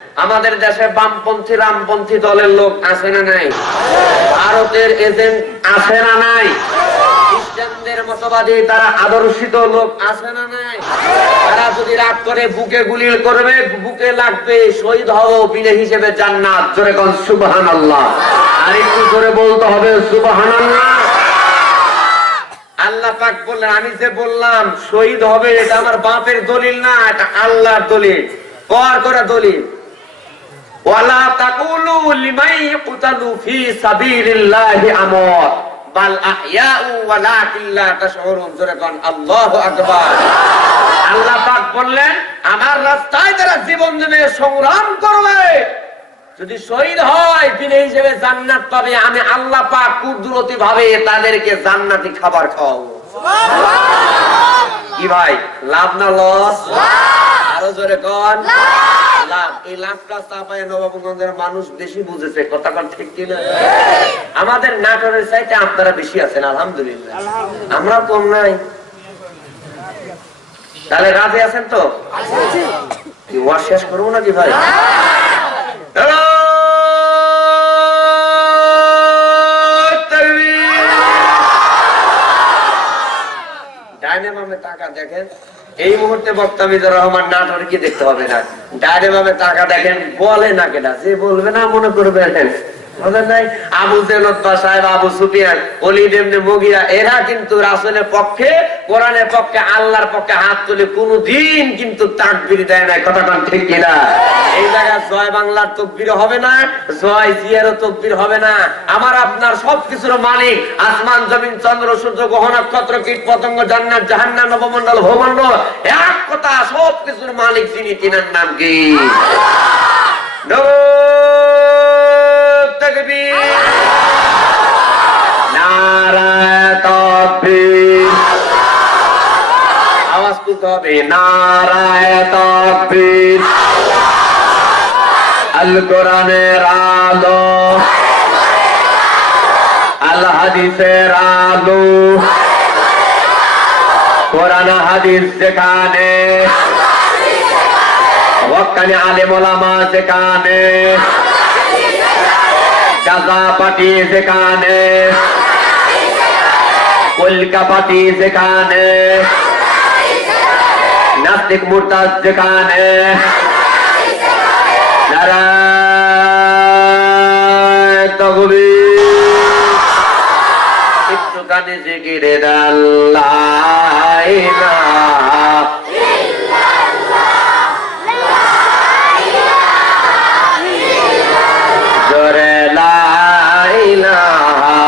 আমাদের দেশে বামপন্থী রামপন্থী দলের লোক আছে না নাই? ভারতের এজেন্ট আছে না নাই? খ্রিস্টানদের মতবাদী তারা আদর্শিত লোক আছে না নাই? তারা যদি রাগ করে বুকে গুলি করবে, বুকে লাগবে, শহীদ হব, বিলে হিসেবে জান্নাত। জোরে কোন সুবহানাল্লাহ। আর একটু জোরে বলতে হবে সুবহানাল্লাহ। আল্লাহ পাক বললেন, আমি যে বললাম শহীদ হবে, এটা আমার বাপের দলিল না, এটা আল্লাহর দলিল, কর করা দলিল। ওয়ালা তাকুলু লিমান ইয়াকতালু ফি সাবিলিল্লাহি আমওয়াত বাল আহইয়াউ ওয়ালাকিন লা তাশউরুন। জোরে কোন আল্লাহু আকবার। আল্লাহ পাক বললেন, আমার রাস্তায় যারা জীবন দেবে, সংগ্রাম করবে, যদি শহীদ হয় বিনা হিসেবে জান্নাত পাবে। আমি আল্লাহ পাক কুদরতি ভাবে তাদেরকে জান্নাতি খাবার খাওয়াবো। কি ভাই, লাভ না লস? আরো জোরে কোন লাভ। এই লাভটা চাপায় নবাবগঞ্জের মানুষ বেশি বুঝেছে, কথা কোন ঠিক কিনা? আমাদের নাটোরের চাইতে আপনারা বেশি আছেন আলহামদুলিল্লাহ, আমরা কম নাই। তাহলে রাজি আছেন তো? কি ওয়াজ শেষ করবো নাকি ভাই? ডাইনে বামে টাকা দেখেন। এই মুহূর্তে বক্তা মিজানুর রহমান নাটোর কি দেখতে হবে না, ডাইনে বামে টাকা দেখেন। বলে না কেটা, যে বলবে না মনে করবে আবু জেলবা সাহেব, আবু সুফিয়ান, ওলীদ ইবনে মুগিরা, এরা কিন্তু রাসূলের পক্ষে, কোরআনের পক্ষে, আল্লাহর পক্ষে হাত তুলে কোনদিন কিন্তু তাকবীর দেয় না। কথাটা ঠিক কিনা? এই জায়গায় জয় বাংলার তাকবীর হবে না, জয় জিয়ারও তাকবীর হবে না। আমার আপনার সবকিছুর মালিক, আসমান জমিন চন্দ্র সূর্য গ্রহ নক্ষত্র কীট পতঙ্গ জান্নাত জাহান্নাম নবমণ্ডল ভূমণ্ডল, এক কথা সবকিছুর মালিক যিনি, তিনার নাম কি? আওয়াজ তুলতে হবে, নারায়ে তাকবীর। আল কোরআনের আলো, আল হাদিসের আলো, কোরআন হাদিস যেখানে, ওয়াক্কানি আলেম ওলামা যেখানে, গাজা পার্টি যেখানে, কলকা পার্টি যেখানে, নাস্তিক মুরতাদ যেখানে, নারায়ে তাকবীর। একটুখানি জিকিরে লা ইলাহা জোরে লা ইলাহা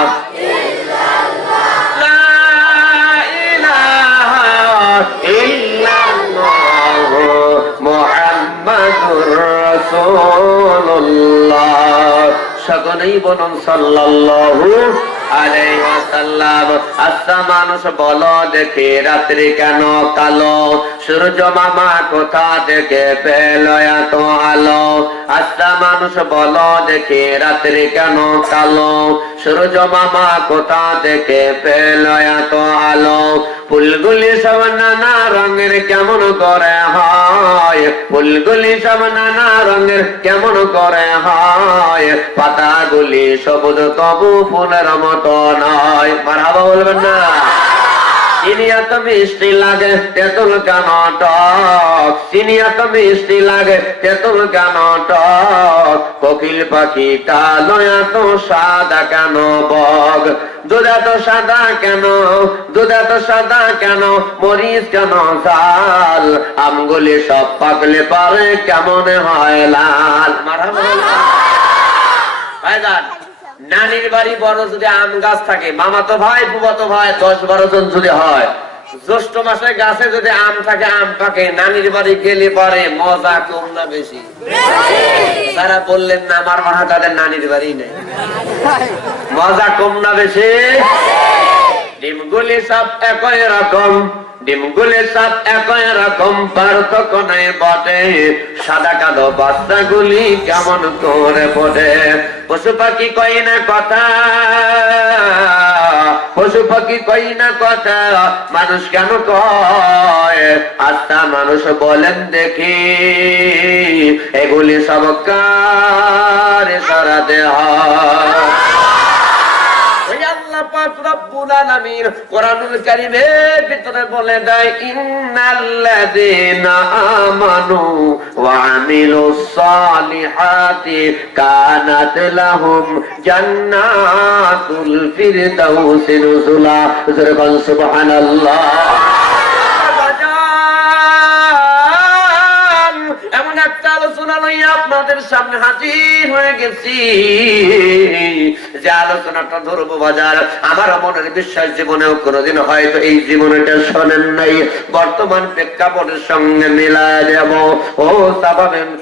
ইল্লাল্লাহু মুহাম্মাদুর রাসূলুল্লাহ। সকলেই বলুন সাল্লাল্লাহু আলাইহি ওয়াসাল্লাম। আচ্ছা মানুষ বলো দেখি, রাত্রি কেন কালো? সূর্য মামা কোথা থেকে পেল এত আলো? আচ্ছা মানুষ বলো দেখি, রাত্রি কেন কালো? সূর্য মামা কোথা থেকে পেল এত আলো? ফুলগুলি সব নানা রঙের কেমন করে হয়? ফুলগুলি সব নানা রঙের কেমন করে হয়? পাতাগুলি সবুজ তবু ফুলের মতো নয়। মারহাবা বলবেন না? চিনিয়া তো মিষ্টি লাগে, তেঁতুল কেন টক? চিনিয়া তো মিষ্টি লাগে, তেঁতুল কেন টক? কোকিল পাখি কালো, এত সাদা কেন বগ? দুধ এত সাদা কেন, দুধ এত সাদা কেন? মরিচ কেন ঝাল? আমগুলি সব পাকলে পারে কেমন হয় লাল? মারহাবা ভাইজান। নানির বাড়ি বড় যদি আম গাছ থাকে, মামাতো ভাই ফুফাতো ভাই 10-12 জন যদি হয়, জ্যৈষ্ঠ মাসে গাছে যদি আম থাকে, আম পাকে, নানির বাড়ি গেলে পরে মজা কম না বেশি? তারা বললেন না, আমার মনে হয় তাদের নানির বাড়ি নেই। মজা কম না বেশি? ডিমগুলি সব একই রকম, ডিমগুলি সব একই রকম, পার্থক্য নাই বটে। সাদা কালো বাচ্চাগুলি কেমন করে পড়ে? পশু পাখি কয় না কথা, পশু পশু পাখি কই না কথা, মানুষ কেন কয়? আচ্ছা মানুষ বলেন দেখি, এগুলি সব কার ইশারাতে হয়? আল্লাহ পাক রব্বুল আলামিন কোরআনুল কারীমের ভিতরে বলে দেয়, ইন্নাল্লাযীনা আমানু ওয়া আমিলুস সালিহাতি কানাত লাহুম জান্নাতুল ফিরদাউসি নুজুলা। সুবহানাল্লাহ। এমন একটা আলোচনা লইয়া আপনাদের সামনে হাজির হয়ে গেছি, যে আলোচনাটা ধরবো বাজার আমার মনের বিশ্বাস জীবনেও কোনোদিন হয়তো এই জীবনটা শোনেন নাই, বর্তমান প্রেক্ষাপটের সঙ্গে মিলায় দেব। ও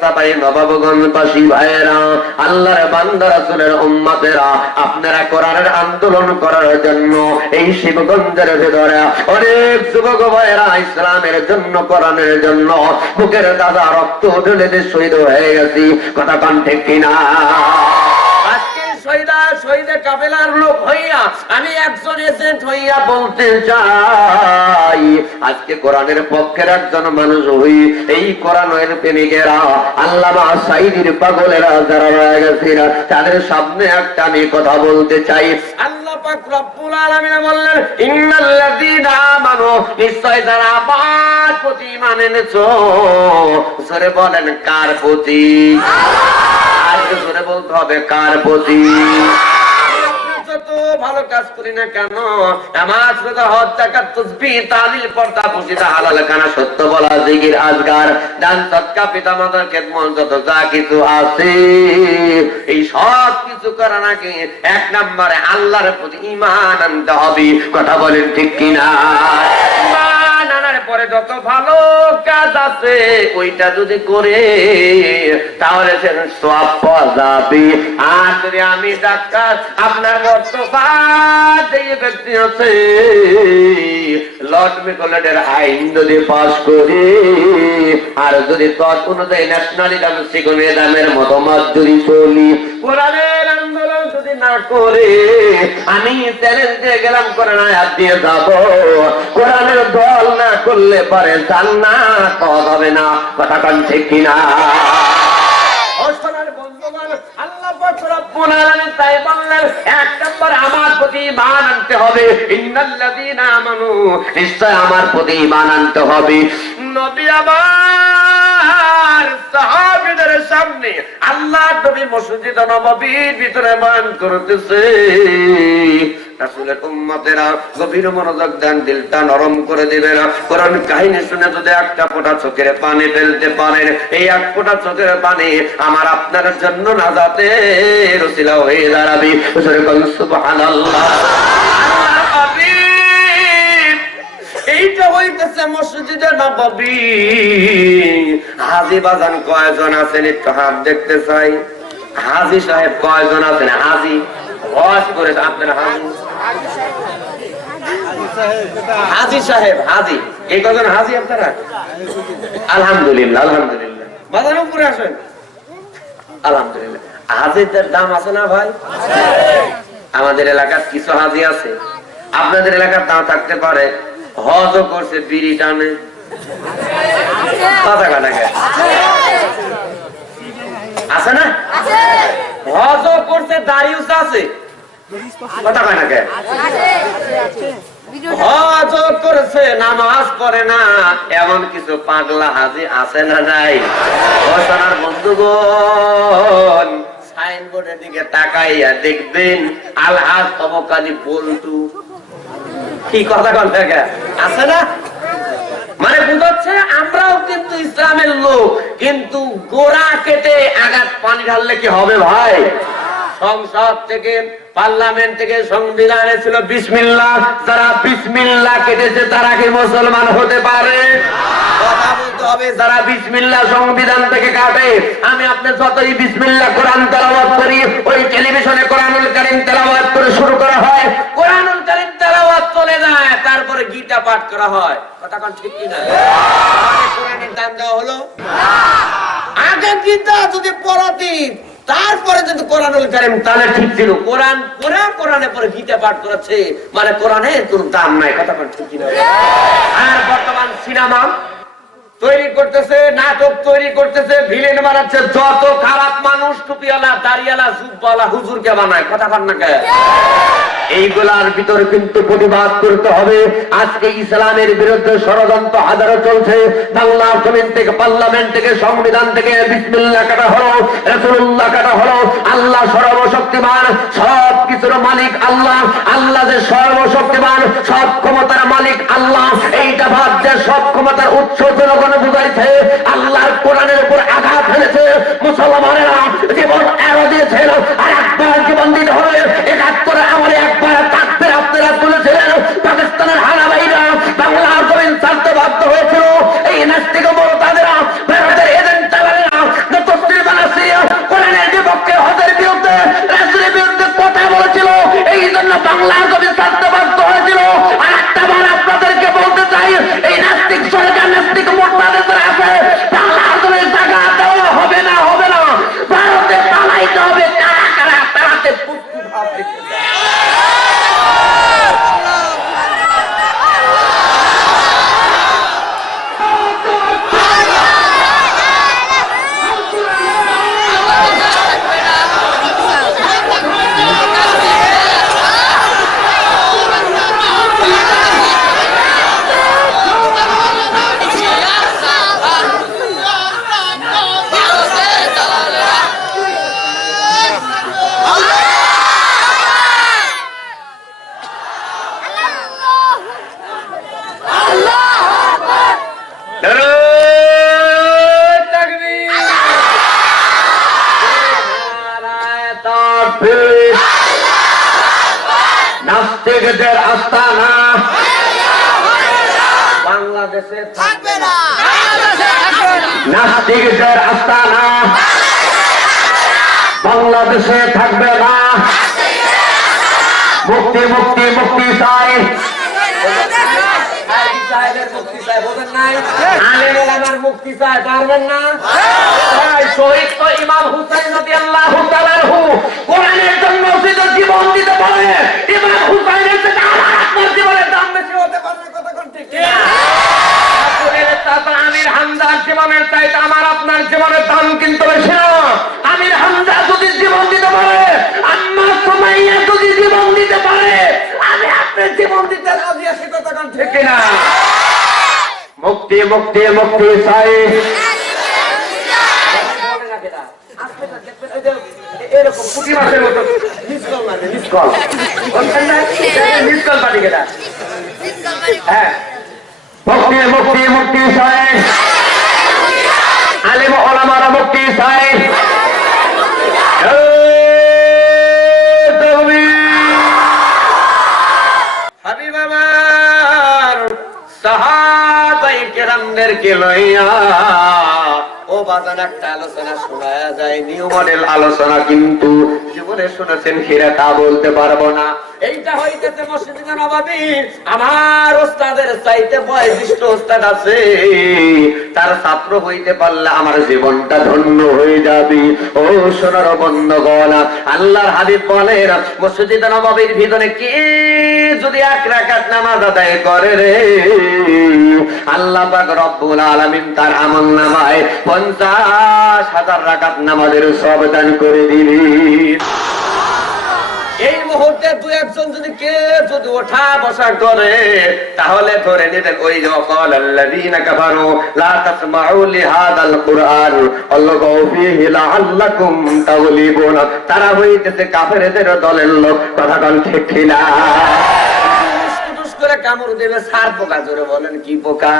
সাবাই নবাবগঞ্জবাসী ভাইয়েরা, আল্লাহর বান্দা রাসূলের উম্মতেরা, আপনারা কোরআনের আন্দোলন করার জন্য এই শিবগঞ্জের ভেতরে অনেক যুবক ভাইয়েরা ইসলামের জন্য, কোরআনের জন্য বুকের দাদা রক্ত ঢেলে শহীদ হয়ে গেছি। কথা কান ঠিক কিনা? শহীদে কাফেলার লোক হইয়া আমি একজন এজেন্ট হইয়া বলতে চাই, আজকে কোরআনের পক্ষের একজন মানুষ হই, এই কোরআনের প্রেমিকেরা, আল্লামা সাঈদীর পাগলেরা যারা রয়ে গেছে, তাদের সামনে একটা আমি কথা বলতে চাই। আল্লাহ পাক রব্বুল আলামিন বললেন, ইন্নাল্লাযীনা আমানু, নিশ্চয় যারা আমার প্রতি ঈমান এনেছো। জোরে বলেন কার প্রতি? জোরে বলতে হবে কার প্রতি? যত ভালো কাজ করি না কেন, নামাজ রোজা হজ যাকাত তাসবিহ তাহলিল পর্দা পুশিদা হালাল খানা সত্য বলা জিকির আজকার দান সদকা পিতামাতার খেদমত যত যা কিছু আছে, এই সব কিছু করা নাকি এক নম্বরে আল্লাহর প্রতি ঈমান আনতে হবে। কথা বলেন ঠিক কিনা? পরে যত ভালো কাজ আছে ওইটা যদি করে তাহলে সে সওয়াব পাওয়া যাবে। আর যদি আমি ডাক্তার, আপনার বর্তমান যে ব্যক্তি আছে লর্ড মেকলেটের আইন যদি পাস করে, আর যদি তৎ অনুযায়ী ন্যাশনালিজম সিকুলারিজমের মতামত যদি চলি, কোরআনের আন্দোলন যদি না করে, আমি চ্যালেঞ্জ দিয়ে গেলাম কোরআন আয়াত দিয়ে যাব, কোরআনের দল না করলে পারে জান্নাত পাওয়া যাবে না। কথা কান ঠিক কিনা? আল্লাহ পাক রব্বুল আলামিন তাই বললেন, এক নম্বর আমার প্রতি ঈমান আনতে হবে। ইন্নাল্লাযীনা আমানু, নিশ্চয় আমার প্রতি ঈমান আনতে হবে। নবী আমার সাহাবীদের সামনে আল্লাহ নবী মসজিদ নববীর ভিতরে বয়ান করতেছে। রাসূলের উম্মতেরা গভীর মনোযোগ দেন, দিলটা নরম করে দিবেন। কোরআন কাহিনী শুনে যদি একটা ফোঁটা চোখের পানি ফেলতে পারেন, এই এক ফোঁটা চোখের পানি আমার আপনার জন্য নাজাতের ওসিলা হয়ে দাঁড়াবে। সুবহানাল্লাহ। এইটা হইতেছে মসজিদে নববী। হাজী বাজান কয়জন আছেন একটু হাত দেখতে চাই। হাজী সাহেব কয়জন আছেন? হাজী হজ করে আপনার হাজী সাহেব, হাজী এই কজন হাজী আপনারা? আলহামদুলিল্লাহ, আলহামদুলিল্লাহ। বাজার উপরে আসেন। আলহামদুলিল্লাহ। হাজীদের দাম আছে না ভাই? আমাদের এলাকার কিছু হাজী আছে, আপনাদের এলাকার দাম থাকতে পারে। হজও করছে, বিড়ি টানে, কথা কাটাকে আছে না? হজও করছে, দাড়িও আছে, কথা কাটাকে হজও করেছে, নামাজ পড়ে না, এমন কিছু পাগলা হাজী আছে না নাই? সোনার বন্ধুগণ, সাইনবোর্ডের দিকে তাকাইয়া দেখবেন আলহাজ অবকালী বলতু, কি কথা কন থাকে আছে না? মানে বুঝাচ্ছে আমরাও কিন্তু ইসলামের লোক, কিন্তু গোড়া কেটে আঘাত পানি ঢাললে কি হবে ভাই? সংসদ থেকে, পার্লামেন্ট থেকে সংবিধানে ছিল বিসমিল্লাহ, যারা বিসমিল্লাহ কেটেছে তারা কি মুসলমান হতে পারে? কথা বলতে হবে, যারা বিসমিল্লাহ সংবিধান থেকে কাটে। আমি আপনি যতই বিসমিল্লাহ কোরআন তেলাওয়াত করি, ওই টেলিভিশনে কোরআনুল কারীম তেলাওয়াত করে শুরু করা হয়, কোরআনুল কারীম তেলাওয়াত চলে যায়, তারপরে গীতা পাঠ করা হয়। কথা কোন ঠিক কি না? কোরআনের দাম দেওয়া হলো না। আগে গীতা যদি পড়াতি তারপরে যদি কোরআনুল কারীম তাহলে ঠিক ছিল। কোরআনে পরে গীতা পাঠ করেছে, মানে কোরআনের কোন দাম নাই, কথা ঠিক কিনা? আর বর্তমান সিনেমা তৈরি করতেছে, নাটক তৈরি করতেছে, ভিলেন বানাচ্ছে, যত খারাপ মানুষ টুপিওয়ালা দাড়িওয়ালা জুব্বাওয়ালা হুজুরকে বানায়, কথা কন না কে? এইগুলার ভিতরে কিন্তু প্রতিবাদ করতে হবে। আজকে ইসলামের বিরুদ্ধে ষড়যন্ত্র হাজারো চলছে। বাংলার জমিন থেকে, পার্লামেন্ট থেকে, সংবিধান থেকে বিসমিল্লাহ কাটা হলো, রাসূলুল্লাহ কাটা হলো। আল্লাহ সর্বশক্তিমান, সব কিছুর মালিক আল্লাহ। আল্লাহ যে সর্বশক্তিমান, সব ক্ষমতার মালিক আল্লাহ, এইটা ভাব যে সব ক্ষমতার উৎস জনগণ বুঝাইছে। আল্লাহর কোরআনের উপর আঘাত ফেলেছে মুসলমানেরা, জীবন আরো দিয়েছিল, আর একবার জীবন দিতে হবে। ৭১ আমলে একবার তাকবীর আপনারা তুলেছিলেন। পাকিস্তানের হানাবাহিরা বাংলার জমিন ছাড়তে বাধ্য হয়েছিল। এই নাস্তিক মুরতাদেরা, ভারতের এজেন্টরা তসলিম বানাসি কোরআনের বিপক্ষে, হজের বিরুদ্ধে, রাসূলের বিরুদ্ধে কথা বলেছিল। এই জন্য বাংলার জমিন ছাড়তে বাধ্য হয়েছিল। আর একটা বার আপনাদেরকে বলতে চাই, এই নাস্তিক সরকার, নাস্তিক মুরতাদের আছে, বাংলার জমিন জায়গা দেওয়া হবে না, হবে না। ভারতে পালাইতে হবে। কারা কারা তারাতে প্রস্তুত হবে? নাস্তিকদের আস্তানা বাংলাদেশে থাকবে না। নাস্তিকদের আস্তানা বাংলাদেশে থাকবে না। মুক্তি মুক্তি মুক্তি চাই। মুক্তি চাই, পারবেন না? শহীদ তো ইমাম হুসাইন রাদিয়াল্লাহু তাআলা আনহু কোরআনের জন্য জীবন দিতে পারে। ইমাম হুসাইনের থেকে আপনার জীবনের দাম বেশি হতে পারে, কথা কোন ঠিক না? আমির হামজার জীবনের চাইতে আমার আপনার জীবনের দাম কিন্তু বেশি না। আমির হামজা যদি জীবন দিতে পারে, আম্মা সুমাইয়া যদি জীবন দিতে পারে, আমি আপনার জীবন দিতে রাজি আছি, কথা কোন ঠিক না? মুক্তি মুক্তি মুক্তি চাই। এরকম পুঁটি মাছের মতো মিসকল লাগে, মিসকল মিসকল পাটি কেটা। হ্যাঁ, মুক্তি মুক্তি মুক্তি চাই। আলেম ওলামারা মুক্তি চাই। হাবিব আমার সাহাবায়ে কেরামদেরকে লইয়া ও বাজান একটা আলোচনা শোনা যায়, নিউ মডেল আলোচনা, কিন্তু জীবনে শুনেছেন কিনা তা বলতে পারবো না। এইটা হইতেছে মসজিদে নববী। আমার ওস্তাদের চাইতে বয়োজ্যেষ্ঠ ওস্তাদ আছে, তার ছাত্র হইতে পারলে আমার জীবনটা ধন্য হয়ে যাবে। ও সোনার বন্ধুগণ, আল্লাহর হাবিব বলেন মসজিদে নববীর ভিতরে কি যদি 1 রাকাত নামাজ আদায় করে রে, আল্লাহ পাক রব্বুল আলামিন তার আমলনামায় 50,000 রাকাত নামাজের সওয়াব দান করে দিবেন। এই মুহূর্তে দু একজন যদি কে যদি ওঠা বসা করে, তাহলে ধরে নেবেন ওই যে ওয়াকাল আল্লাযীনা কাফারু লা তাসমাউ লিহাদাল কুরআন আল্লাহু ফীহি লাআল্লাকুম তাগলিবুন। তারা হইতেছে কাফেরদের দলের লোক, কথা কোন ঠিক কিনা? করে কামড় দেবে সার পোকা, জোরে বলেন কি পোকা?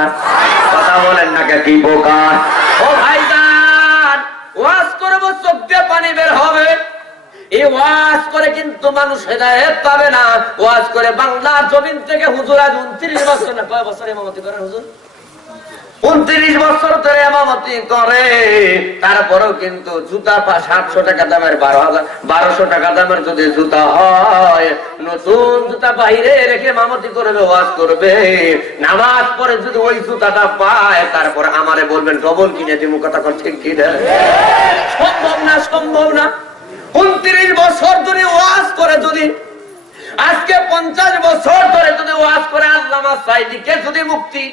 কথা বলেন না, কি পোকা? ও ভাইজান, ওয়াজ করব চোখ দিয়ে পানি বের হবে। এই ওয়াজ করে কিন্তু মানুষ হেদায়েত পাবে না। ওয়াজ করে বাংলার জমিন থেকে হুজুর আজ 29 বছর না কয় বছর ইমামতি করেন হুজুর? 29 বছর ধরে ইমামতি করে। তারপরেও কিন্তু জুতা 700 টাকা দামের 1200 টাকা দামের যদি জুতা হয়, নতুন জুতা বাইরে রেখে ইমামতি করবে, ওয়াজ করবে। নামাজ পড়ে যদি ওই জুতাটা পায়, তারপর আমারে বলবেন ডবল কিনে দিমু, কথা ঠিক কি না? সম্ভব না, সম্ভব না। 29 বছর ধরে ওয়াজ করে যদি আজকে 50 বছর ধরে যদি ওয়াজ করে আল্লামা সাঈদীকে যদি মুক্তি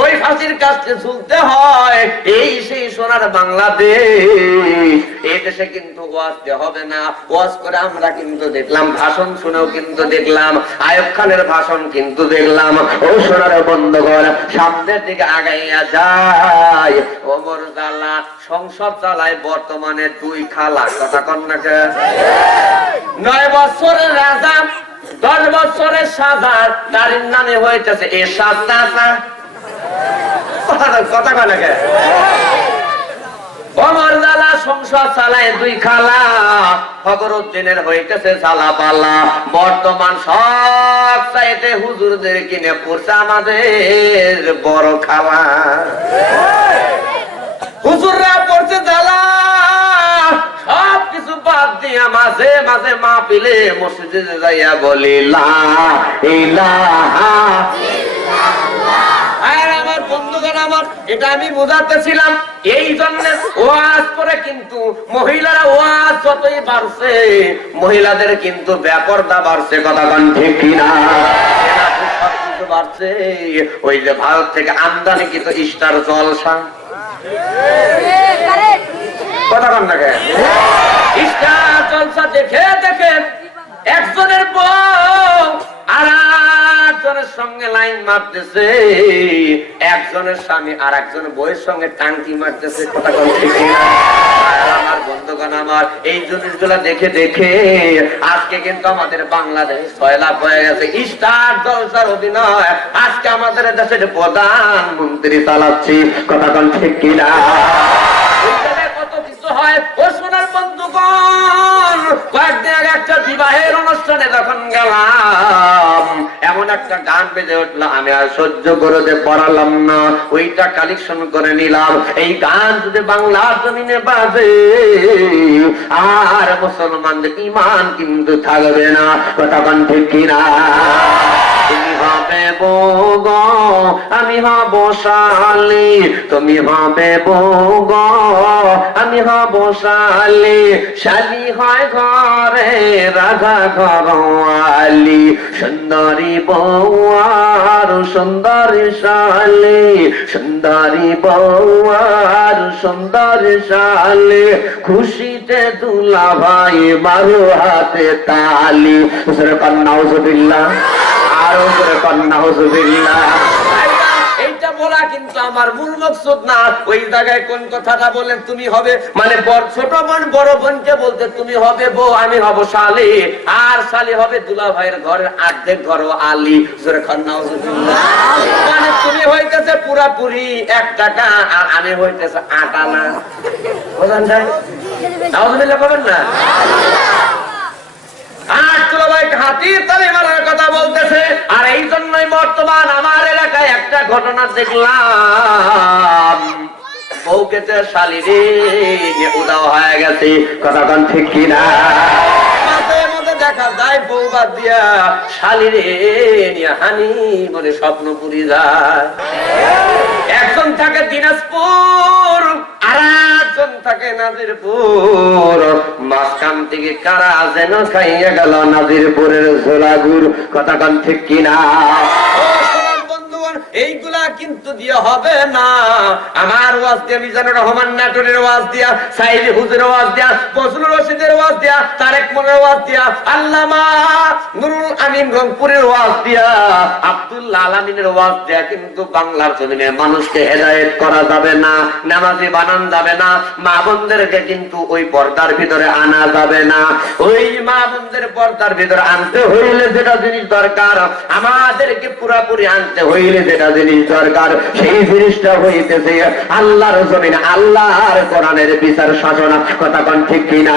ওই ফাঁসির কাছে ঝুলতে হয়, এই সেই সোনার বাংলাদেশ, এই দেশে কিন্তু ওয়াজতে হবে না। ওয়াজ করে আমরা কিন্তু দেখলাম, ভাষণ শুনেও কিন্তু দেখলাম, আইয়ুব খানের ভাষণ কিন্তু দেখলাম। ও সোনার বন্ধুগণ, সামনের দিকে আগাইয়া যায়। ওমর জালা সংসদ চালায় বর্তমানে 2 খালা, কথা কন্যাকে 9 বছরের রাজা, 10 বছরের সাজা, তার নামে হয়েছে এরশাদ চাচা, কথা কন্যাকে। ওমর জালা সংসদ চালায় 2 খালা, ফখরুদ্দিনের হইতেছে জালা পালা। বর্তমান সব চাইতে হুজুরদের কিনে পড়ছে আমাদের বড় খালা। হুজুররা পড়ছে জালা, সব কিছু বাদ দিয়া মাঝে মাঝে মাহফিলে মসজিদে যাইয়া বলি লা ইলাহা ইল্লাল্লাহ। আর আমার বন্ধুগণ, আমার এটা আমি বোঝাতেছিলাম, এই জন্য ওয়াজ করে কিন্তু মহিলারা ওয়াজ যতই বাড়ছে, মহিলাদের কিন্তু বেপরদা বাড়ছে, কথা কোন ঠিক কিনা? সবকিছু বাড়ছে। ওই যে ভারত থেকে আমদানি কিন্তু স্টার জলসা, কথা কন না কেন? স্টার জলসা দেখে দেখে একজনের বউ আর একজনের সঙ্গে লাইন মারতেছে, একজনের স্বামী আর একজনের বউয়ের সঙ্গে টাঙ্কি মারতেছে, কথা কন ঠিক কিনা? আমার বন্ধুগণ, আমার এই জিনিসগুলা দেখে দেখে আজকে কিন্তু আমাদের বাংলাদেশ সয়লাভ হয়ে গেছে। স্টার জলসার অভিনয় আজকে আমাদের দেশের প্রধানমন্ত্রী চালাচ্ছি, কথা কোন ঠিক কিনা? কত কিছু হয়। ও সোনার বন্ধুগণ, কয়েকদিন আগে একটা বিবাহের অনুষ্ঠানে যখন গেলাম, এমন একটা গান বেজে উঠলো, আমি আর সহ্য করতে পারলাম না, ওইটা কালেকশন করে নিলাম। এই গান যদি বাংলার জমিনে বাজে আর মুসলমানদের ঈমান কিন্তু থাকবে না, কথা কোন ঠিক কিনা? তুমি হবে বউ, আমি হব শালি, তুমি হবে বউ, আমি হব শালি, শালি হয় ঘরে রাধা ঘরওয়ালি, সুন্দরী বউ আর সুন্দরী শালি, সুন্দরী বউ আর সুন্দরী শালি, খুশিতে দুলা ভাই মারো হাতে তালি। নাউজুবিল্লাহ, আরো করে কন্যা হুজুবিল্লাহ। এইটা বলা কিন্তু আমার মূল মকসদ না। ওই জায়গায় কোন কথাটা বলেন, তুমি হবে মানে ছোট বোন বড় বোনকে বলতে তুমি হবে বউ, আমি হব শালি, আর শালি হবে দুলা ভাইয়ের ঘরের অর্ধেক ঘর আলী, জোরে কন্যা হুজুবিল্লাহ। মানে তুমি হইতেছে পুরাপুরি 1 টাকা আর আমি হইতেছে 8 আনা, বুঝলেন? যাই নাউজুবিল্লাহ বলেন না? হাতির তালে মারার কথা বলতেছে। আর এই জন্যই বর্তমান আমার এলাকায় একটা ঘটনা দেখলাম, বউকে শালি রে উদাও হয়ে গেছে, কথা কোন ঠিক কিনা? দেখা যায় বউ বাদ দিয়া শালি রে নিয়ে হানি বলে স্বপ্নপুরি যায়। একজন থাকে দিনাজপুর আর একজন থাকে নাজিরপুর, মাঝখান থেকে কারা যেন খাইয়া গেল নাজিরপুরের ঝোলাগুর, কথা কোন ঠিক কিনা? এইগুলা কিন্তু দিয়ে হবে না। আমার ওয়াজ দিয়া, মিজানুর রহমান নাটোরের ওয়াজ দিয়া, সাইদি হুজুরের ওয়াজ দিয়া, ফজলুর রশিদের ওয়াজ দিয়া, তারেক মনের ওয়াজ দিয়া, আল্লামা নুরুল আমিন রংপুরের ওয়াজ দিয়া, আব্দুল্লাহ আলামিনের ওয়াজ দিয়া কিন্তু বাংলার জমিনে মানুষকে হেদায়েত করা যাবে না, নামাজি বানান যাবে না, মা বোনদেরকে কিন্তু ওই পর্দার ভিতরে আনা যাবে না। ওই মা বোনদের পর্দার ভিতরে আনতে হইলে যেটা জিনিস দরকার, আমাদেরকে পুরাপুরি আনতে হইলে যেটা জিনিস দরকার, সেই জিনিসটা হইতেছে আল্লাহর জমিনে আল্লাহর কোরআনের বিচার শাসন, কথা কোন ঠিক কিনা?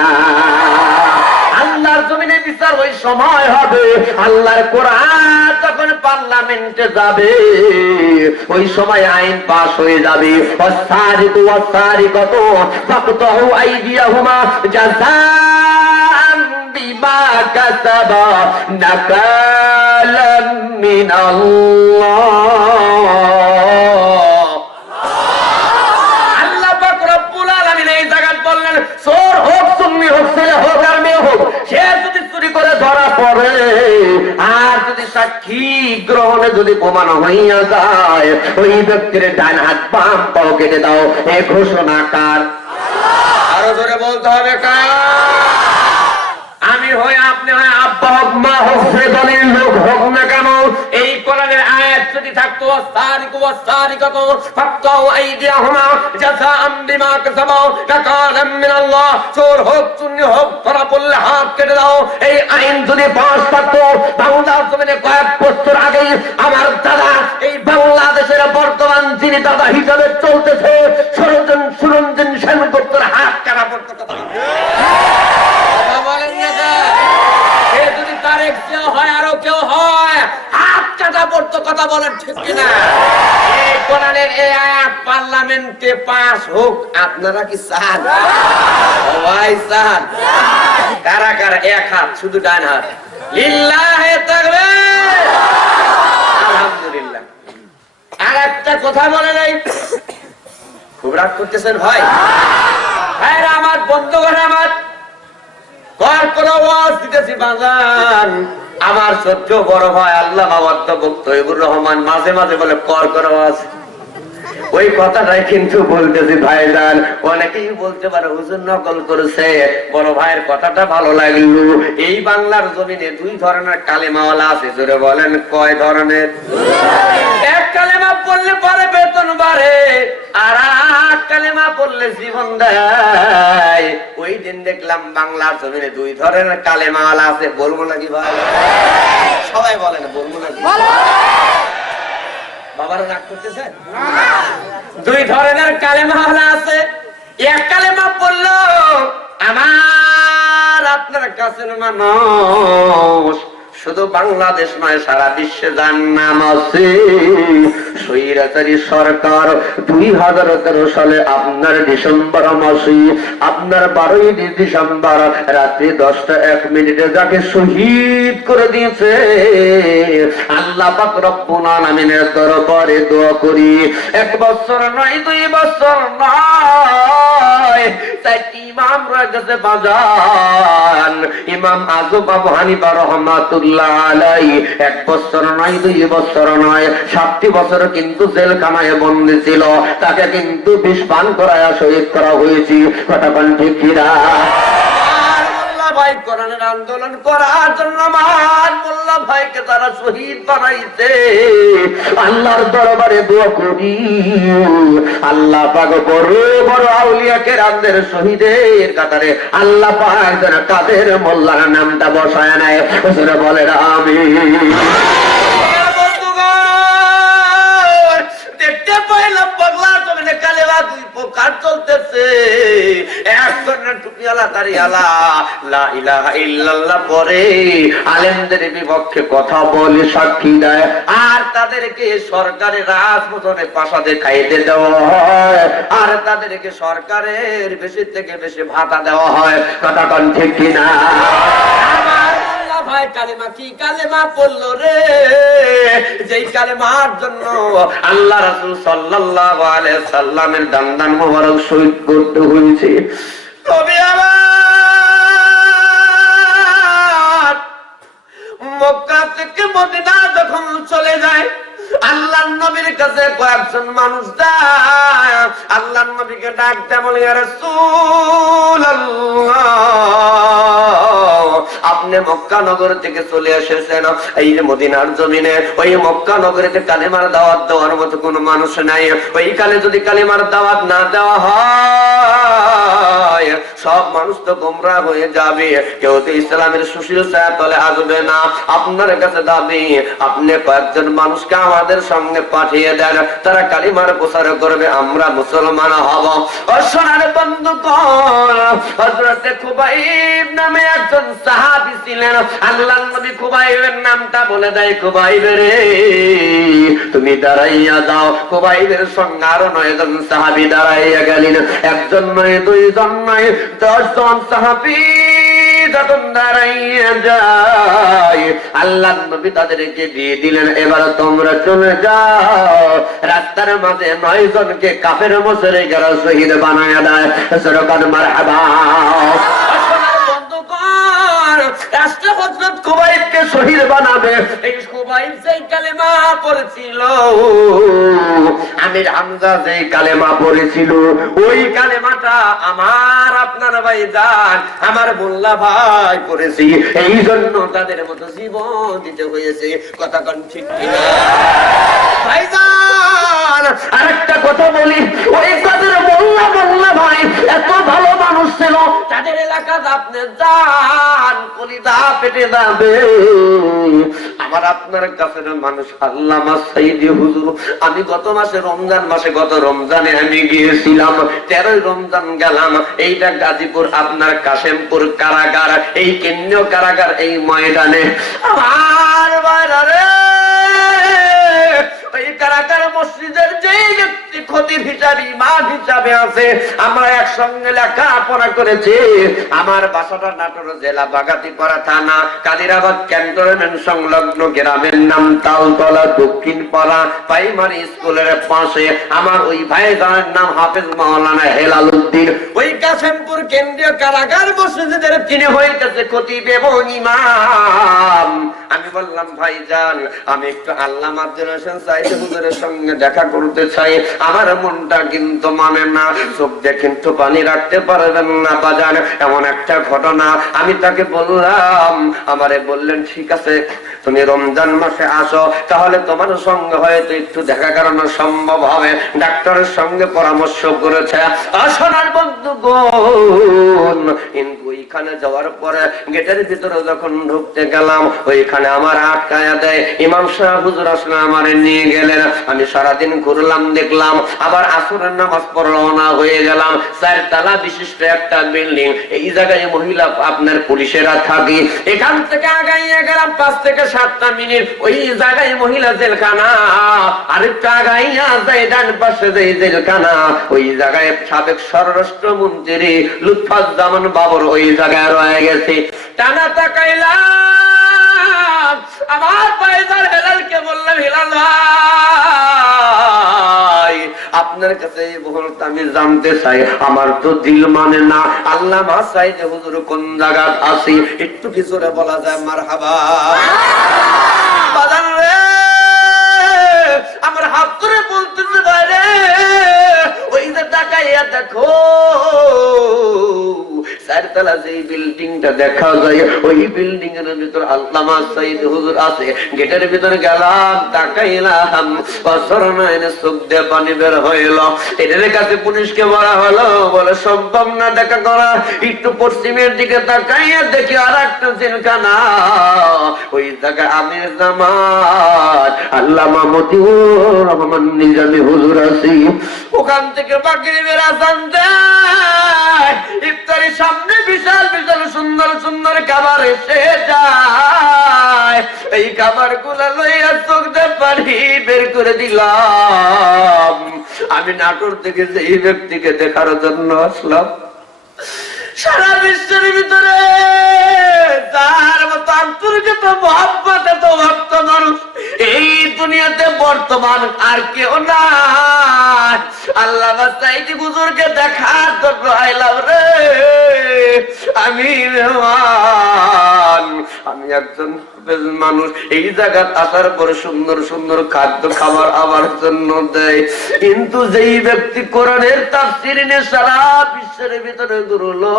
আল্লাহর জমিনে বিচার ওই সময় হবে, আল্লাহর কোরআন যখন পার্লামেন্টে যাবে, ওই সময় আইন পাস হয়ে যাবে। ওয়াসারিকু ওয়াসারিকাতু ফাকতাউ আইদিয়াহুমা জাযাআন বিমা কাসাবা নাকালাম মিনাল্লাহ। আল্লাহ পাক রব্বুল আলামিন এই জায়গায় বললেন, চোর হোক, সুন্নি হোক, ছেলে হোক আর সাক্ষী গ্রহণে যদি প্রমাণ হইয়া যায়, ওই ব্যক্তির ডান হাত বাম পাও কেটে দাও। এ ঘোষণা কার? আরো জোরে বলতে হবে কার? আমি হই, আপনি হয়, আব্বা হোক, মা হোক, সে দলের লোক হোক না কেন, এই কোরআনের আয়াত যদি থাকতো ওয়াসারিকু ওয়াসারিকাতু ফাকতাউ আইদিয়াহুমা জাযাআম বিমা কাসাবু নাকালাম মিনাল্লাহ, চোর হোক চুন্নি হোক ধরা পড়লে হাত কেটে দাও, এই আইন যদি পাস থাকতো বাংলার জমিনে কয়েক বছর আগে আমার দাদা এই বাংলাদেশের বর্তমান যিনি দাদা হিসাবে চলতেছে সুরঞ্জন সেনগুপ্তের হাত কাটা পড়তো। হয় আরো কেউ হয় হাত কাটা পড়তো, কথা বলেন ঠিক কিনা? এই কোরআনের এই আয়াত পার্লামেন্টে পাস হোক, আপনারা কি চান? ভাই চান? কারা কারা? এক হাত, শুধু ডান হাত। লিল্লাহে তাকবীর, আলহামদুলিল্লাহ। আর একটা কথা বলে নাই, খুব রাগ করতেছেন ভাই? ভাইরা আমার, বন্ধুগণ আমার, কর করে ওয়াজ দিতেছি বাজান। আমার সহ্য বড় ভাই আল্লামা ওয়াক্তবুক তৈবুর রহমান মাঝে মাঝে বলে কর করে ওয়াজ। ওই কথাটাই কিন্তু বলতেছি ভাইজান। অনেকেই বলতে পারে হুজুর নকল করেছে, বড় ভাইয়ের কথাটা ভালো লাগলো। এই বাংলার জমিনে দুই ধরনের কালেমাওয়ালা আছে, জোরে বলেন কয় ধরনের? এক কালেমা পড়লে পরে বেতন বাড়ে, আর এক কালেমা পড়লে জীবন দেয়। ওই দিন দেখলাম বাংলার জমিনে দুই ধরনের কালেমাওয়ালা আছে। বলবো নাকি ভাই? সবাই বলেন বলবো নাকি? বাবারা রাগ করতেছে? দুই ধরনের কালেমা আছে। এক কালেমা পড়লো আমার আপনার কাছে মানুষ, শুধু বাংলাদেশ নয় সারা বিশ্বে যার নাম আছে স্বৈরাচারী সরকার 2013 সালে আপনার ডিসেম্বর মাসে, আপনার 12ই ডিসেম্বর রাত্রি 10:01 যাকে শহীদ করে দিয়েছে, আল্লাহ পাক রব্বুল আলামিনের দরবারে দোয়া করি, 1 বছর নয় 2 বছর নয়, চারটি ইমাম রয়েছে বাজান। ইমাম আযম আবু হানিফা রাহমাতুল্লাহ আলাইহি 1 বছর নয় 2 বছর নয় 7টি বছর কিন্তু জেলখানায় বন্দী ছিল, তাকে কিন্তু বিষ পান করায় শহীদ করা হয়েছে। কথা বল ঠিক কিনা? ভাই কোরআনের আন্দোলন করার জন্য আমার মোল্লা ভাইকে তারা শহীদ বানাইছে। আল্লাহর দরবারে দোয়া করি, আল্লাহ পাক বড় বড় আউলিয়া কেরামদের শহীদের কাতারে আল্লাহ পাক যেন কাদের মোল্লার নামটা বসায় নেয়। হুজুর বলেন আমিন। দেখতে পাইলাম বাংলা জমিনে কালেমা দুই প্রকার চলতেছে। একজনের টুপিওয়ালা দাড়িওয়ালা লা ইলাহা ইল্লাল্লাহ পরে আলেমদের বিপক্ষে কথা বলে সাক্ষী দেয়, আর তাদেরকে সরকারের রাজভবনে প্রাসাদে খাইতে দেওয়া হয়, আর তাদেরকে সরকারের বেশি থেকে বেশি ভাতা দেওয়া হয়। কথা কোন ঠিক কিনা? ভাই কালেমা কি কালেমা পড়লো রে, যেই কালেমার জন্য আল্লাহ রাসূল সাল্লাল্লাহু আলাইহি সাল্লামের দান মোবারক শহীদ করতে হয়েছে। তবে আমার মক্কা থেকে মদিনা যখন চলে যায়, আল্লাহর নবীর কাছে কয়েকজন মানুষ যায়, আল্লাহর নবীকে ডাক দেয়, বলে ইয়া রাসূলুল্লাহ আপনি মক্কা নগর থেকে চলে এসেছেন এই মদিনার জমিনে, ওই মক্কা নগরীতে কালেমার দাওয়াত দেওয়ার মতো কোন মানুষ নাই। ওই কালে যদি কালেমার দাওয়াত না দেওয়া হয় সব মানুষ তো গোমরাহ হয়ে যাবে, কেউ তো ইসলামের সুশীল ছায়া তলে আসবে না। আপনার কাছে দাবি আপনি কয়েকজন মানুষকে আমাদের সঙ্গে পাঠিয়ে দেন, তারা কালিমার প্রচার করবে, আমরা মুসলমান হব। ও সোনার বন্ধুগণ, হযরত খুবাইব নামে একজন সাহাবী ছিলেন। আল্লাহর নবী খুবাইবের নামটা বলে দেয়, খুবাইব রে তুমি দাঁড়াইয়া যাও। খুবাইবের সঙ্গে আরো 9 জন সাহাবী দাঁড়াইয়া গেলেন। একজন নয় 2 জন নয় 10 জন সাহাবী যখন দাঁড়াইয়া যায়, আল্লাহর নবী তাদেরকে দিয়ে দিলেন, এবার তোমরা চলে যাও। রাস্তার মাঝে 9 জনকে কাফের মুশরিকরা শহীদ বানায়া দেয়। সরকার মারহাবা। রাষ্ট্র হযরত খুবাইবকে শহীদ বানাবে, এই কালেমা পড়েছিল, আমির হামজা যে কালেমা পড়েছিল, ওই কালেমাটা আমার আপনার ভাইজান আমার মোল্লা ভাই পড়েছি, এই জন্য তাদের মতো জীবন দিতে হয়েছে। কথা কোন ঠিক কিনা ভাইজান? আরেকটা কথা বলি, ওই তাদের মোল্লা ভাই এত ভালো মানুষ ছিল, তাদের এলাকাতে আপনি যান কলিজা পেটে যাবে। আমার আপনার কাছের মানুষ আল্লামা সাইদি হুজুর, আমি গত মাসে রমজান মাসে, গত রমজানে আমি গিয়েছিলাম, 13 রমজান গেলাম। এইটা গাজীপুর আপনার কাশেমপুর কারাগার, এই কেন্দ্রীয় কারাগার এই ময়দানে। আমার বাইরে ওই কারাগার মসজিদের যে ব্যক্তি খতিব হিসাবে ইমাম হিসাবে আছে, আমরা একসঙ্গে লেখাপড়া করেছি। আমার বাসাটা নাটোর জেলা বাগাতিপাড়া থানা কাদিরাবাদ ক্যান্টনমেন্ট সংলগ্ন গ্রামের নাম তালতলা দক্ষিণ পাড়া প্রাইমারি স্কুলের পাশে। আমার ওই ভাইজানের নাম হাফেজ মাওলানা হেলাল উদ্দিন। ওই কাশেমপুর কেন্দ্রীয় কারাগার মসজিদের তিনি হইতেছে খতিব এবং ইমাম। আমি বললাম ভাইজান, আমি একটু আল্লামা আব্দুল সাইদ হুজুরের সঙ্গে দেখা করতে চাই, আমার মনটা কিন্তু মানে না, চোখ দিয়ে কিন্তু পানি রাখতে পারবেন না বাজান, এমন একটা ঘটনা। আমি তাকে বললাম, আমারে বললেন ঠিক আছে তুমি রমজান মাসে আসো, তাহলে তোমার সঙ্গে হয়তো একটু দেখা করানো সম্ভব হবে। ডাক্তারের সঙ্গে পরামর্শ করেছে। আসনার বন্ধুগণ, কিন্তু ওইখানে যাওয়ার পরে গেটের ভিতরে যখন ঢুকতে গেলাম, ওইখানে আমার আটকায়া দেয়। ইমাম সাহেব হুজুর আসলে আমারে নিয়ে গেলেন। আমি সারাদিন ঘুরলাম, দেখলাম, আবার আসরের নামাজ পড়ে রওনা হয়ে গেলাম। 4 তলা বিশিষ্ট একটা বিল্ডিং, এই জায়গায় মহিলা আপনার পুলিশেরা থাকে। এখান থেকে আগাইয়া গেলাম 5 থেকে 7টা মিনিট, ওই জায়গায় মহিলা জেলখানা। আরেকটা আগাইয়া যায় ডান পাশে যে জেলখানা, ওই জায়গায় সাবেক স্বরাষ্ট্রমন্ত্রী লুৎফুজ্জামান বাবর ওই জায়গায় রয়ে গেছে। টানা তাকাইলাম, আমার ভাইজান হেলালকে বললাম, হেলাল ভাই আপনার কাছে এই বলতে আমি জানতে চাই, আমার তো দিল মানে না, আল্লামা সাইদ হুজুর কোন জায়গায় আছে, একটু ভিতরে বলা যায় মারহাবা। বাজান রে, আমার হাত ধরে বলতেছে বাইরে, ওই যে তাকাইয়া দেখো 4 তলা যে বিল্ডিংটা দেখা যায়, ওই বিল্ডিং এর ভিতর আল্লামা সাইদ হুজুর আছে। গেটের ভিতরে গেলাম, তাকাইলাম, বছর নয়নে চোখ দিয়ে পানি বের হইল। এদের কাছে পুলিশকে বলা হলো, বলে সম্ভব না দেখা করা। একটু পশ্চিমের দিকে তাকাইয়া দেখি আর একটা জেলখানা, ওই জায়গায় আমির জামাত আল্লামা মতিউর রহমান নিজামী হুজুর আছি। ওখান থেকে মাগরিবের আযান দেয়, ইফতারের সামনে বিশাল বিশাল সুন্দর সুন্দর খাবার এসে যায়। এই খাবার গুলা লইয়া চোখ দিয়ে পানি বের করে দিলাম। আমি নাটোর থেকে এই ব্যক্তিকে দেখার জন্য আসলাম। সারা বিশ্বের ভিতরে তার মতো আন্তর্জাতিক মহব্বত, এত ভক্ত মানুষ এই দুনিয়াতে বর্তমান আর কেউ নাই। আল্লামা সাইদি হুজুরকে দেখার জন্য আইলাম রে। আমি মেহমান, আমি একজন মানুষ। এই জায়গা আসার পরে সুন্দর সুন্দর খাদ্য খাবার আমার জন্য দেয়, কিন্তু যেই ব্যক্তি কোরআনের তাফসীর নিয়ে সারা বিশ্বের ভিতরে ঘুরলো,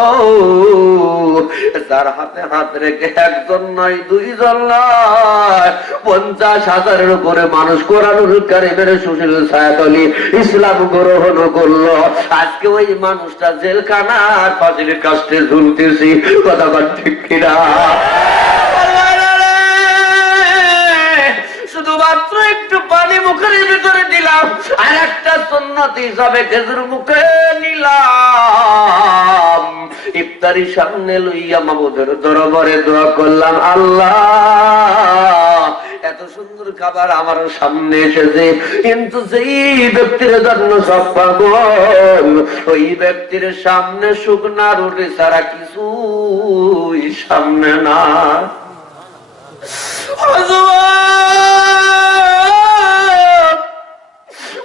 তার হাতে হাত রেখে একজন নয়, 2 জন নয়, 50,000-এর উপরে মানুষ কোরআনুল কারীমের সুশীল ছায়াতলে ইসলাম গ্রহণ করলো। আজকে ওই মানুষটা জেলখানার ফাঁসির কাস্টে ঝুলতেছি। কথা বল ঠিক কিনা? শুধুমাত্র একটু পানি মুখের ভিতরে দিলাম, আর একটা সুন্নত হিসাবে খেজুর মুখে নিলাম। ইফতারি সামনে লইয়া মাবুদের দরবারে দোয়া করলাম, আল্লাহ এত সুন্দর খাবার আমার সামনে এসেছে, কিন্তু যেই ব্যক্তির জন্য সব পাগল, ওই ব্যক্তির সামনে শুকনা রুটি ছাড়া কিছুই সামনে না।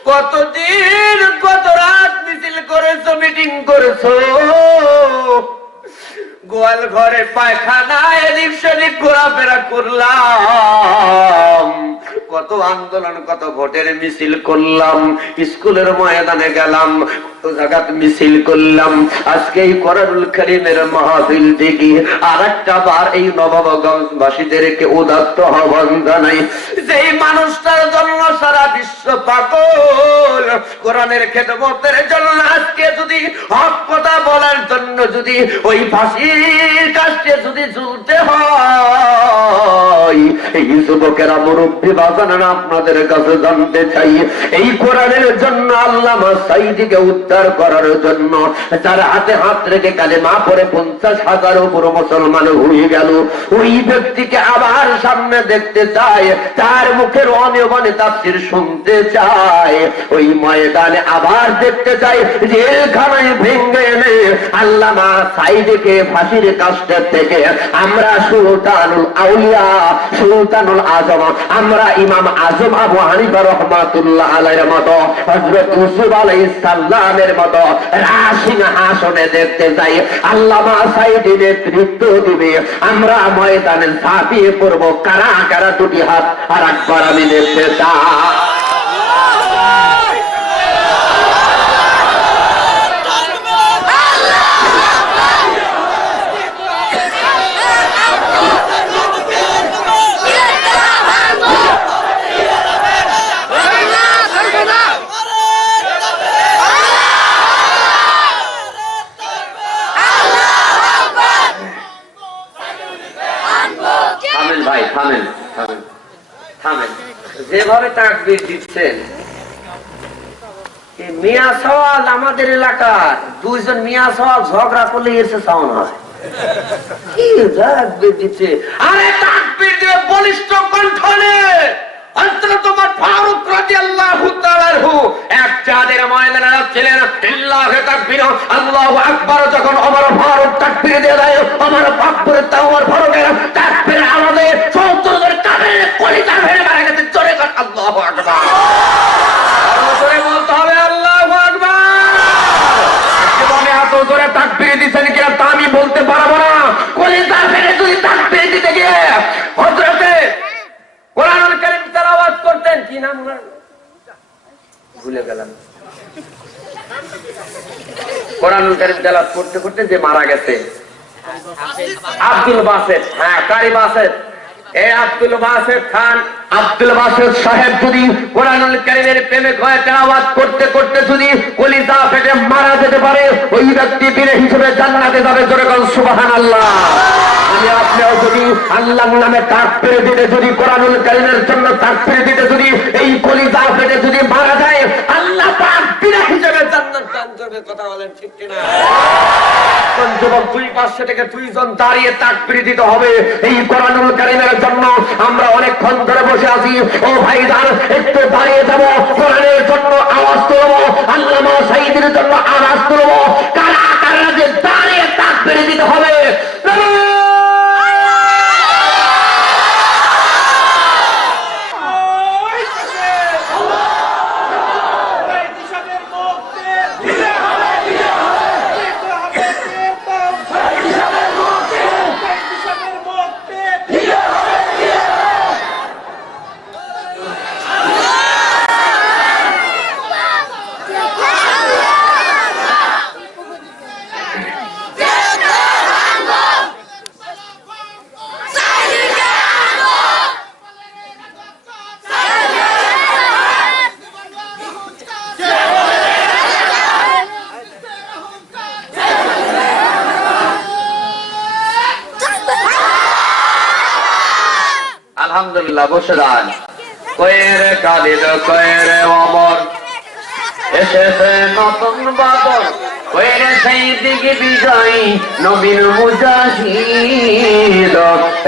কতদিন কত রাত মিছিল করেছো, মিটিং করেছো, গোয়াল ঘরে পায়খানা এদিক সেদিক ঘোরাফেরা করলাম, কত আন্দোলন, কত ভোটের মিছিল করলাম, স্কুলের ময়দানে গেলাম, জায়গাত মিছিল করলাম। আজকে এই কোরআনুল কারীমের মাহফিল থেকে আরেকটা বার এই নবাবগঞ্জবাসীদেরকে উদাত্ত আহ্বান জানাই, যেই মানুষটার জন্য সারা বিশ্ব পাগল, কোরআনের খেদমতের জন্য আজকে যদি হক কথা বলার জন্য যদি ওই ফাঁসির কাছে যদি ঝুলতে হয়, এই যুবকেরা মুরব্বী বাজানা আপনাদের কাছে জানতে চাই, এই কোরআনের জন্য আল্লামা সাঈদীকে উদ্ধার করার জন্য তার হাতে হাত রেখে কালেমা পড়ে 50,000 উপর মুসলমান হয়ে গেল, ওই ব্যক্তিকে আবার সামনে দেখতে চায়, তার মুখের অনিয়মনে তাফসীর শুনতে চায়, ওই ময়দানে আবার দেখতে চায়, জেলখানায় ভেঙে এনে আল্লামা সাঈদীকে ফাঁসির কাস্টের থেকে আমরা সুলতানুল আউলিয়া, সুলতানুল আজম, আমরা ইমাম আজম আবু হানিফা রাহমাতুল্লাহ আলাইহির মতো, হযরত ইউসুফ আলাইহিস সালামের মতো রাসিংহাসনে দেখতে চাই, আল্লামা সাঈদী নেতৃত্ব দিবে, আমরা ময়দানে ঝাঁপিয়ে পড়ব, কারা কারা দুটি হাত আর একবার আমি দেখতে চাই। যেভাবে তাকবীর দিচ্ছেন, মিয়া সওয়াল আমাদের এলাকার দুইজন মিয়া সওয়াল ঝগড়া করলে এসে সাউন্ড হয়, কি তাকবীর দিচ্ছে, আরে তাকবীর দিয়ে বলিষ্ঠ কণ্ঠে তোমার ফারুক রাদিয়াল্লাহু তাআলা এক চাঁদের ময়দানে ছিলেন, লিল্লাহি তাকবীর আল্লাহু আকবার, যখন ওমর ফারুক তাকবীর দিয়ে দেয়, ওমর ফারুক তাওয়ার ফারুকের তাকবীর আওয়াজে 70 কাফের কলিজা ভেঙে মারা গেছে, জোরে কর আল্লাহু আকবার, আরো জোরে বলতে হবে আল্লাহু আকবার। জীবনে এত জোরে তাকবীর দিবেন কিনা তা আমি বলতে পারবো না, কলিজা ভেঙে যদি তাকবীর দিতে গিয়ে হযরতে কোরআনুল কারীম তেলাওয়াত করতেন, কি নাম ওনার ভুলে গেলাম, কোরআনুল কারীম তেলাওয়াত করতে করতে যে মারা গেছে আব্দুল বাসেত, হ্যাঁ কারি বাসেত, এই আব্দুল বাসেত খান, আব্দুল বাসেত সাহেব যদি কোরআনুল কারীমের প্রেমিক হয়ে তেলাওয়াত করতে করতে যদি কলিজা ফেটে মারা যেতে পারে, ওই ব্যক্তি বীর হিসেবে জান্নাতে যাবে, জোরে বলুন সুবহানাল্লাহ। আমি আপনিও যদি আল্লাহর নামে তাকবীর দিতে, যদি কোরআনুল কারীমের জন্য তাকবীর দিতে যদি এই কলিজা ফেটে যদি মারা যায়, আল্লাহ পাক বীর হিসেবে জান্নাত দান করবে, কথা বলেন ঠিক কিনা? কোন যুবক দুই পাশে থেকে দুইজন দাঁড়িয়ে তাকবীর দিতে হবে এই কোরআনুল কারীমের জন্য। আমরা অনেকক্ষণ ধরে বসে আছি, ও ভাইজান একটু দাঁড়িয়ে যাব, কোরআনের জন্য আওয়াজ তুলব, আল্লামা সাঈদীর জন্য আওয়াজ তুলব, কারা কারা যে দাঁড়িয়ে তাকবীর দিতে হবে। আলহামদুলিল্লাহ, বসে যান। কয়েরে খালিদ কয়েরে ওমর, এসেছে নতুন বাদল, কয়েরে সাঈদীকে বিজয়ী নবীন মুজাহিদ,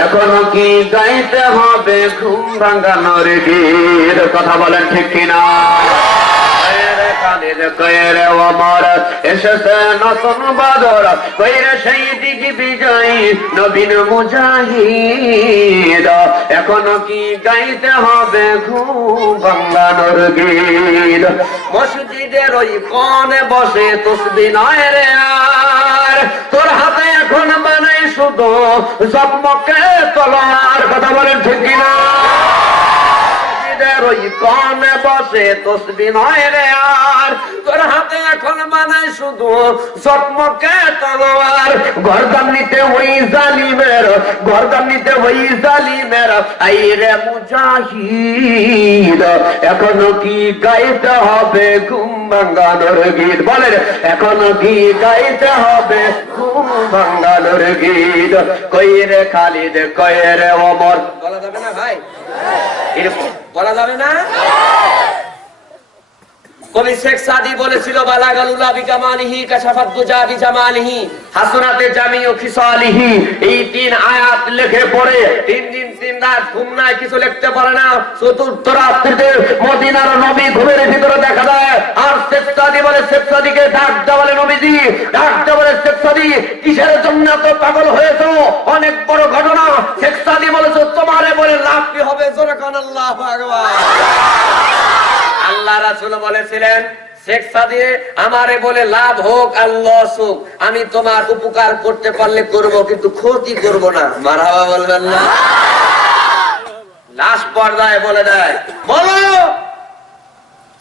এখনো কি গাইতে হবে ঘুম ভাঙানোর গীত, কথা বলেন ঠিক কিনা? খালিদ কয়েরে ওমর, এসেছে নতুন বাদল, কয়েরে সাঈদীকে বিজয়ী নবীন মুজাহিদ, এখনো কি গাইতে হবে ঘুম ভাঙানোর গীত, মসজিদের ওই কোণে বসে তসবিহ নয় রে আর, তোর হাতে এখন বানাই শুধু জকমকে তলোয়ার, কথা বলেন ঠিক কিনা? মুজাহিদের ওই কনে বসে তসবিহ নয় রে আর তোর হাতে এখন বানায় শুধু চকমকে তলোয়ার গর্দান নিতে ওই জালিমের আই রে মুজাহিদ এখনো কি গাইতে হবে ঘুম ভাঙানোর গীত বলেন এখনো কি গাইতে হবে ঘুম ভাঙানোর গীত কই রে খালিদ কই রে ওমর বলা যাবে না ভাই বলা যাবে না কবি শেখ সাদি বলেছিল বালাগালুলা বিকামালিহি কাশাফাত দুজা বিজামালিহি হাসনাতে জামিউ খিসালিহি এই তিন আয়াত লিখে পড়ে তিন দিন তিন রাত ঘুম নাই কিছু লিখতে পারে না চতুর্থ রাত্রিতে মদিনার নবী ঘুমের ভিতরে দেখা যায় আর শেখ সাদি বলে শেখ সাদিকে ডাক দেওয়া বলে নবীজি ডাক দেওয়া বলে শেখ সাদি কিসের জন্য তো পাগল হয়েছো অনেক বড় ঘটনা শেখ সাদি বলেছো তোমারে বলে লাভ কি হবে জোরে কান আল্লাহু আকবার আল্লাহ রাসূল বলেছিলেন শেখ সাদি আমারে বলে লাভ হোক আর লস হোক আমি তোমার উপকার করতে পারলে করব কিন্তু ক্ষতি করব না মারহাবা বলবেন না লাশ পর্দায় বলে দেয় বলো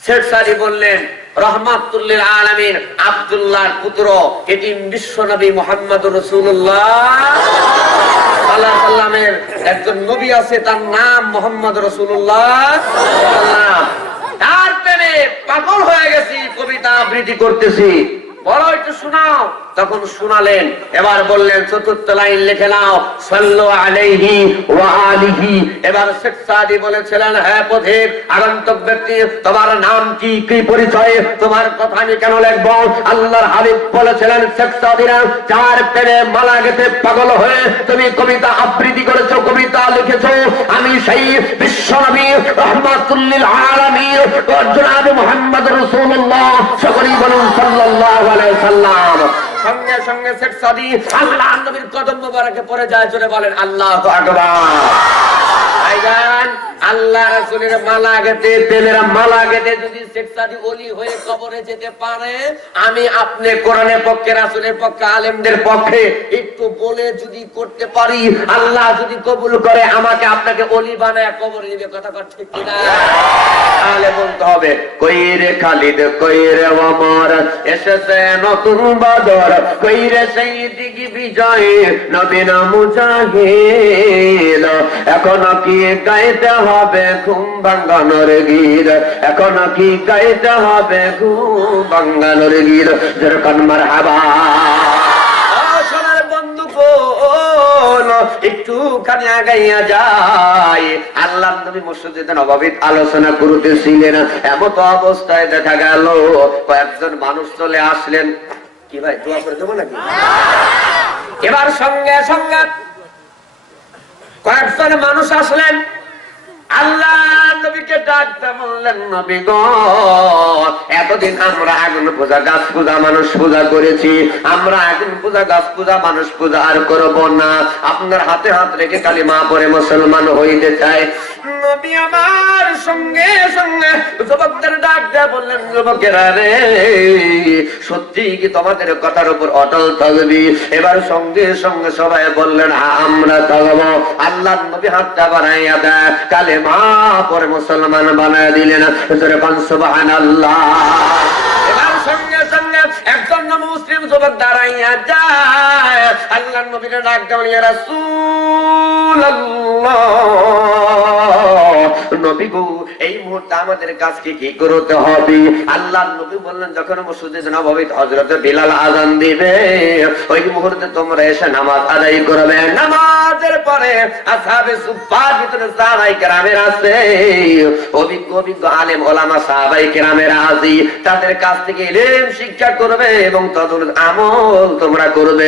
শেখ সাদি বললেন রহমাতুল লিল আলামিন আব্দুল্লাহর পুত্র এতিম বিশ্বনবী মুহাম্মদুর রাসূলুল্লাহ সাল্লাল্লাহু আলাইহি ওয়াসাল্লামের একজন নবী আছে তার নাম মুহাম্মদ রাসূলুল্লাহ তার প্রেমে পাগল হয়ে গেছি কবিতা আবৃত্তি করতেছি বলো একটু শোনাও তখন শোনালেন এবার বললেন চতুর্থ লাইন লিখে নাও সাল্লু আলাইহি ওয়া আলিহি এবার শেখ সাদি বলেছিলেন হে পথিক আগন্তুক ব্যক্তি তোমার নাম কি কি পরিচয় তোমার কথা আমি কেন লিখব আল্লাহর হাবিব বলেছিলেন শেখ সাদিরা চার প্রেমে মালা গেতে পাগল হয়ে তুমি কবিতা আবৃত্তি করেছো কবিতা লিখেছো আমি সেই বিশ্বনবী রাহমাতুল লিল আলামিন জনাব মুহাম্মদ রাসূলুল্লাহ সকলেই বলুন সাল্লাল্লাহু আলাইহি ওয়াসাল্লাম সঙ্গে সঙ্গে শেখ সাদি আল্লাহর নবীর কদম মোবারকে পড়ে যায় জোরে বলেন আল্লাহু আকবার ভাইজান আল্লাহ রাসূলের মালা গেতে প্রেমের মালা গেতে যদি শেখ সাদি ওলি হয়ে কবরে যেতে পারে আমি আপনি কোরআনের পক্ষে রাসূলের পক্ষে আলেমদের পক্ষে একটু বলে যদি করতে পারি আল্লাহ যদি কবুল করে আমাকে আপনাকে ওলি বানায় কবরে দিবে কথা ঠিক কি না তাহলে বলতে হবে কই রে খালিদ কই রে ওমর এসেছে নতুন বদর কই রে শহীদ কি বিজয় নবী না মুজাহিদ এখনো কি গাইতে হবে ঘুম ভাঙানোর গীত এখনো কি গাইতে হবে ঘুম ভাঙানোর গীত যেরকম মারহাবা সোনার বন্ধু একটু খানি আগাইয়া যায় আল্লাহ নবী মসজিদে নববীর আলোচনা করতেছিলেন এমন অবস্থায় দেখা গেল কয়েকজন মানুষ চলে আসলেন কি ভাই দোয়া করে দেবো নাকি এবার সঙ্গে সঙ্গে কয়েকজন মানুষ আসলেন আল্লাহ নবীকে ডাকতে বললেন নবী গো এতদিন আমরা আগুন পূজা গাছ পূজা মানুষ পূজা করেছি আমরা আগুন পূজা গাছ পূজা মানুষ পূজা আর করব না আপনার হাতে হাত রেখে কালিমা পড়ে মুসলমান হইতে চাই নবী আমার সঙ্গে সঙ্গে যুবকদের ডাক দিয়ে বললেন যুবকেরা রে সত্যি কি তোমাদের কথার উপর অটল থাকবি এবার সঙ্গে সঙ্গে সবাই বললেন আমরা থাকবো আল্লাহ নবী হাতটা বাড়াইয়া দেয় কালেমা পরে মুসলমান বানায় দিলেন সুবহানাল্লাহ এবার সঙ্গে সঙ্গে একজন মুসলিম যুবক দাঁড়াইয়া যায় আল্লাহ নবীর ডাক দেন ইয়া রাসূলুল্লাহ নবী গো এই মুহূর্তে আমাদের কাজকে কি করতে হবে আল্লাহর নবী বললেন যখন মসজিদে নববীতে হযরত বিলাল আযান দিবে ওই মুহূর্তে তোমরা এসে নামাজ আদায় করবে নামাজের পরে আসহাবে সুফফার ভিতরে সাহাবায়ে কেরামের আছে অভিজ্ঞ অভিজ্ঞ আলেম ওলামা সাহাবায়ে কেরামের আজি তাদের কাছ থেকে ইলম শিক্ষা করবে এবং তদুল আমল তোমরা করবে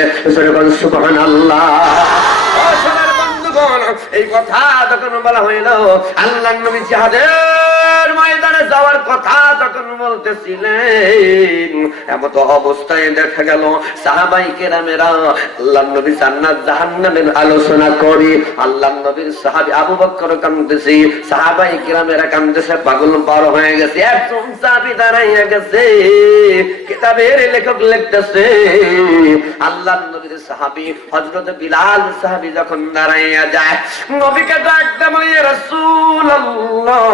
সুবহানাল্লাহ ও সোনার বন্ধুগণ এই কথা যখন বলা হইল আল্লাহর নবী জিহাদের ময়দানে জান্নাতে যাওয়ার কথা যখন বলতেছিলেন, এমন অবস্থায় দেখা গেল সাহাবায়ে কেরামেরা আল্লাহর নবী জান্নাত জাহান্নামের আলোচনা করে আল্লাহর নবীর সাহাবী আবু বকর কাঁদতেছে, সাহাবায়ে কেরামেরা কাঁদতেছে, পাগল পার হয়ে গেছে। একজন সাহাবী দাঁড়াইয়া গেছে, কিতাবের লেখক লিখতেছে আল্লাহর নবীর সাহাবী হযরত বিলাল সাহাবী যখন দাঁড়াইয়া যায়, নবীকে ডাকতে বলে, ইয়া রাসূলুল্লাহ,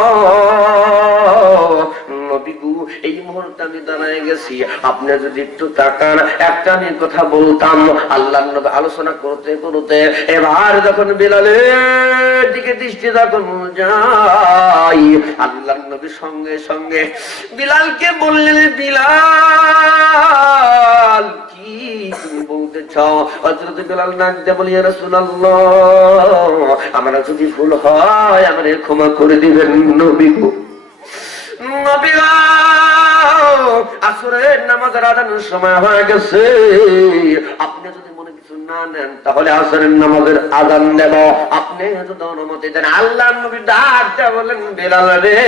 নবী গো, এই মুহূর্তে আমি দাঁড়ায় গেছি, আপনি যদি একটু তাকান, একটা আমি কথা বলতাম। আল্লাহর নবী আলোচনা করতে করতে এবার যখন বিলালের দিকে দৃষ্টি যখন যাই, আল্লাহর নবী সঙ্গে সঙ্গে বিলালকে বললেন, বিলাল কি তুমি বলতে চাও? হযরত বিলাল ডাক দিয়ে বলে, ইয়া রাসূলুল্লাহ, আমার যদি ভুল হয় আমারে ক্ষমা করে দিবেন নবী গো। নবী গো, আসরের নামাজের আযানের সময় হয়ে গেছে, আপনি যদি মনে কিছু না নেন তাহলে আসরের নামাজের আযান দেব, আপনি যদি অনুমতি দেন। আল্লাহর নবী ডাক দিয়ে বলেন, বিলাল রে,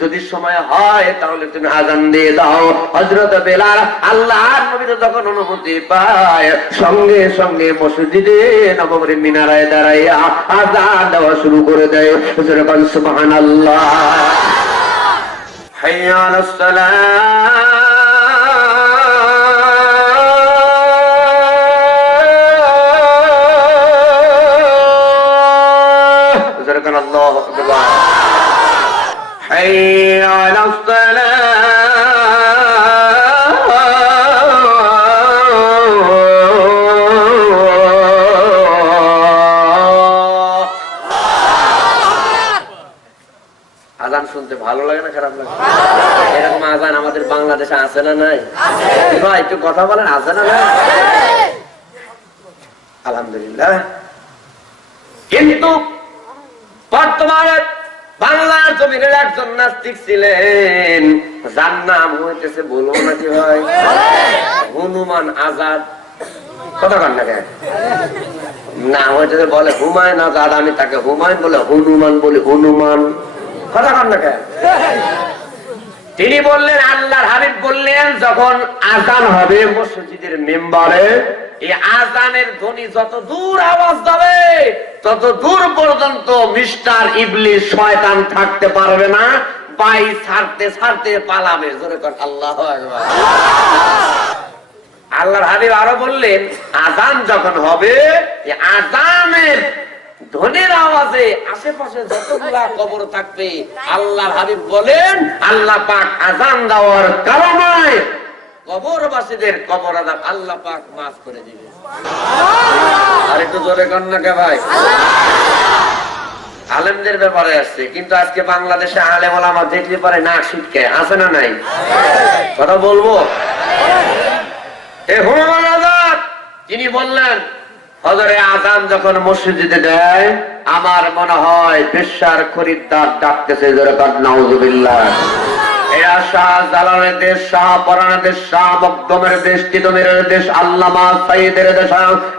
যদি সময় হয় তাহলে তুমি আযান দিয়ে দাও। হযরত বিলাল আল্লাহর নবী যখন অনুমতি পায়, সঙ্গে সঙ্গে মসজিদে নববীর মিনারায় দাঁড়াইয়া আযান দেওয়া শুরু করে দেয়। সুবহানাল্লাহ, হাইয়া আলাস সালাহ, আল্লাহু আকবার, হাইয়া আলাস সালাহ। আযান শুনতে ভালো লাগে না খারাপ লাগে? এরকম আযান আমাদের বাংলাদেশে আছে না নাই? ভাই একটু কথা বলেন, আছে না নাই? আলহামদুলিল্লাহ। কিন্তু বর্তমানে বাংলার জমিনের একজন নাস্তিক ছিলেন, যার নাম হইতেছে, বলবো নাকি ভাই, হনুমান আজাদ। কথা কন না কেন? নাম হইতেছে বলে হুমায়ুন আজাদ, আমি তাকে হুমায়ুন বলে হনুমান বলি, হনুমান। কথা কন না কেন? তিনি বললেন, আল্লাহর হাবিব বললেন, যখন আযান হবে মসজিদের মেম্বারে, এই আযানের ধ্বনি যত দূর আওয়াজ যাবে তত দূর পর্যন্ত মিস্টার ইবলিস শয়তান থাকতে পারবে না, বাই ছাড়তে ছাড়তে পালাবে। জোরে কর আল্লাহু আকবার। আল্লাহর হাবিব আরো বললেন, আযান যখন হবে, এই আযানের ধ্বনির আওয়াজে আশেপাশে যতগুলা কবর থাকবে, আল্লাহর হাবিব বলেন, আল্লাহ পাক আযান দেওয়ার কারণে কবরবাসীদের কবর আযাব আল্লাহ পাক মাফ করে দিবে। আর একটু জোরে কর না কে ভাই? আলেমদের ব্যাপারে আসছে, কিন্তু আজকে বাংলাদেশে আলেম ওলামা দেখলে পারে না শিখকে, আছে না নাই? কথা বলবো। হুমায়ুন আজাদ তিনি বললেন, হযরতে আযান যখন মসজিদে দেয়, আমার মনে হয় পেশার খরিদ্দার ডাকতেছে। জোরে কর নাউযুবিল্লাহ। এরা শাহ জালালের দেশ, শাহ পরানের দেশ, শাহ মকদমের দেশ, তিতুমিরের দেশ, আল্লামা সাইয়্যিদের দেশ।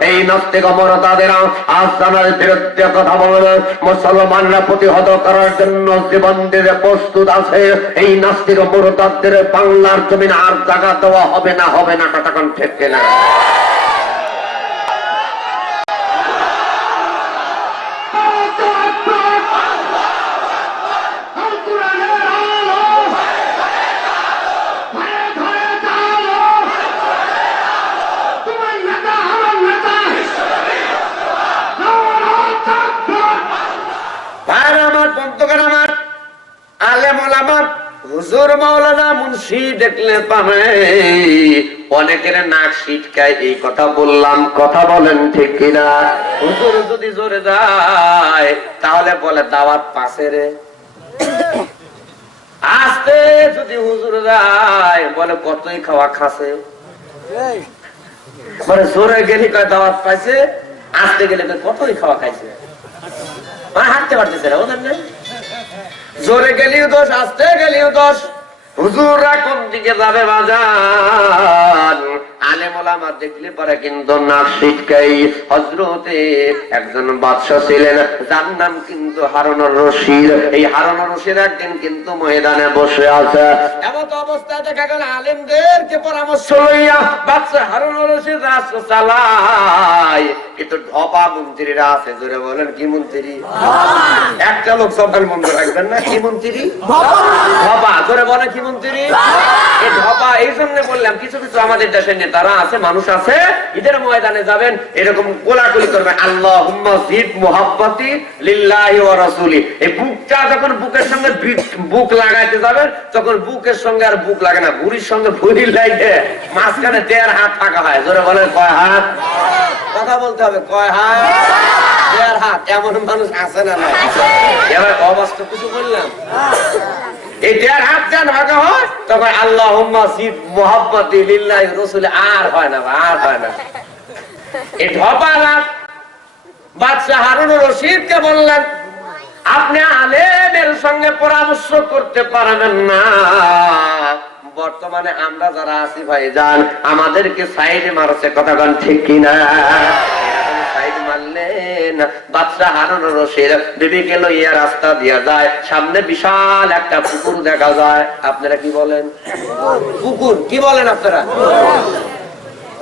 এই নাস্তিক মুরতাদের আযানের বিরুদ্ধে কথা বলে মুসলমানরা প্রতিহত করার জন্য জীবন দিতে প্রস্তুত আছে। এই নাস্তিক মুরতাদের বাংলার জমিন আর জায়গা দেওয়া হবে না, হবে না। কথা কোন ঠিক কিনা? হুজুর মাওলানা মুন্সি দেখলে পাবে অনেকের নাক ছিটকায়। এই কথা বললাম, কথা বলেন ঠিক কিনা? হুজুর যদি জোরে যায় তাহলে বলে দাওয়াত পাশে রে, আস্তে যদি হুজুর যায় বলে কতই খাওয়া খাসে। মানে জোরে গেলে কয় দাওয়াত পাইছে, আস্তে গেলে কতই খাওয়া খাইছে। হাঁটতে পারতেছে না, ওদের নেই। জোরে গেলেও দোষ, আস্তে গেলেও দোষ। হুজুররা কোন দিকে যাবে বাজান? আলেম ওলামা দেখলে পরে কিন্তু নাক সিটকাই। হযরতে একজন বাদশা ছিলেন, যার নাম কিন্তু হারুনুর রশিদ। এই হারুনুর রশিদ একদিন কিন্তু ময়দানে বসে আছে। এমন অবস্থায় দেখা গেল আলেমদেরকে পরামর্শ লইয়া বাদশা হারুনুর রশিদ রাষ্ট্র চালায়, কিন্তু ঢপা মন্ত্রীরা আছে। জোরে বলেন কি মন্ত্রী? একটা লোক সকাল মন্ত্রী রাখবেন না, কি মন্ত্রী? ঢপা। জোরে বলে কি মন্ত্রী? এই ঢপা। এই জন্য বললাম কিছু কিছু আমাদের দেশের নেতারা আছে, মানুষ আছে, ঈদের ময়দানে যাবেন এরকম কোলাকুলি করবেন, আল্লাহুম্মা জিদ মুহাব্বতি লিল্লাহি ওয়া রাসূলি। এই বুকটা যখন বুকের সঙ্গে বুক লাগাইতে যাবেন, তখন বুকের সঙ্গে আর বুক লাগে না, বুড়ির সঙ্গে বুড়ি লাগে, মাঝখানে 1.5 হাত ফাঁকা হয়। জোরে বলেন কয় হাত? কথা বলতে হবে, কয় হাত? 1.5 হাত। এমন মানুষ আছে না? না। এবার অবাস্তব কিছু বললাম? এই 1.5 হাত যান ভাগা হয়, তখন আল্লাহুম্মা জিদ মুহাব্বতি লিল্লাহি ওয়া রাসূলি আর হয় না, আর হয় না। এই ঢপালা বাদশা হারুনুর রশিদকে বললেন, আপনি আলেমের সঙ্গে পরামর্শ করতে পারবেন না। বর্তমানে আমরা যারা আছি ভাইজান, আমাদেরকে সাইডে মারছে, কথা কোন ঠিক কিনা? সাইড মারলেন। বাদশা হারুনুর রশিদ বিবিকে লইয়া রাস্তা দিয়া যায়, সামনে বিশাল একটা পুকুর দেখা যায়। আপনারা কি বলেন? পুকুর। কি বলেন আপনারা?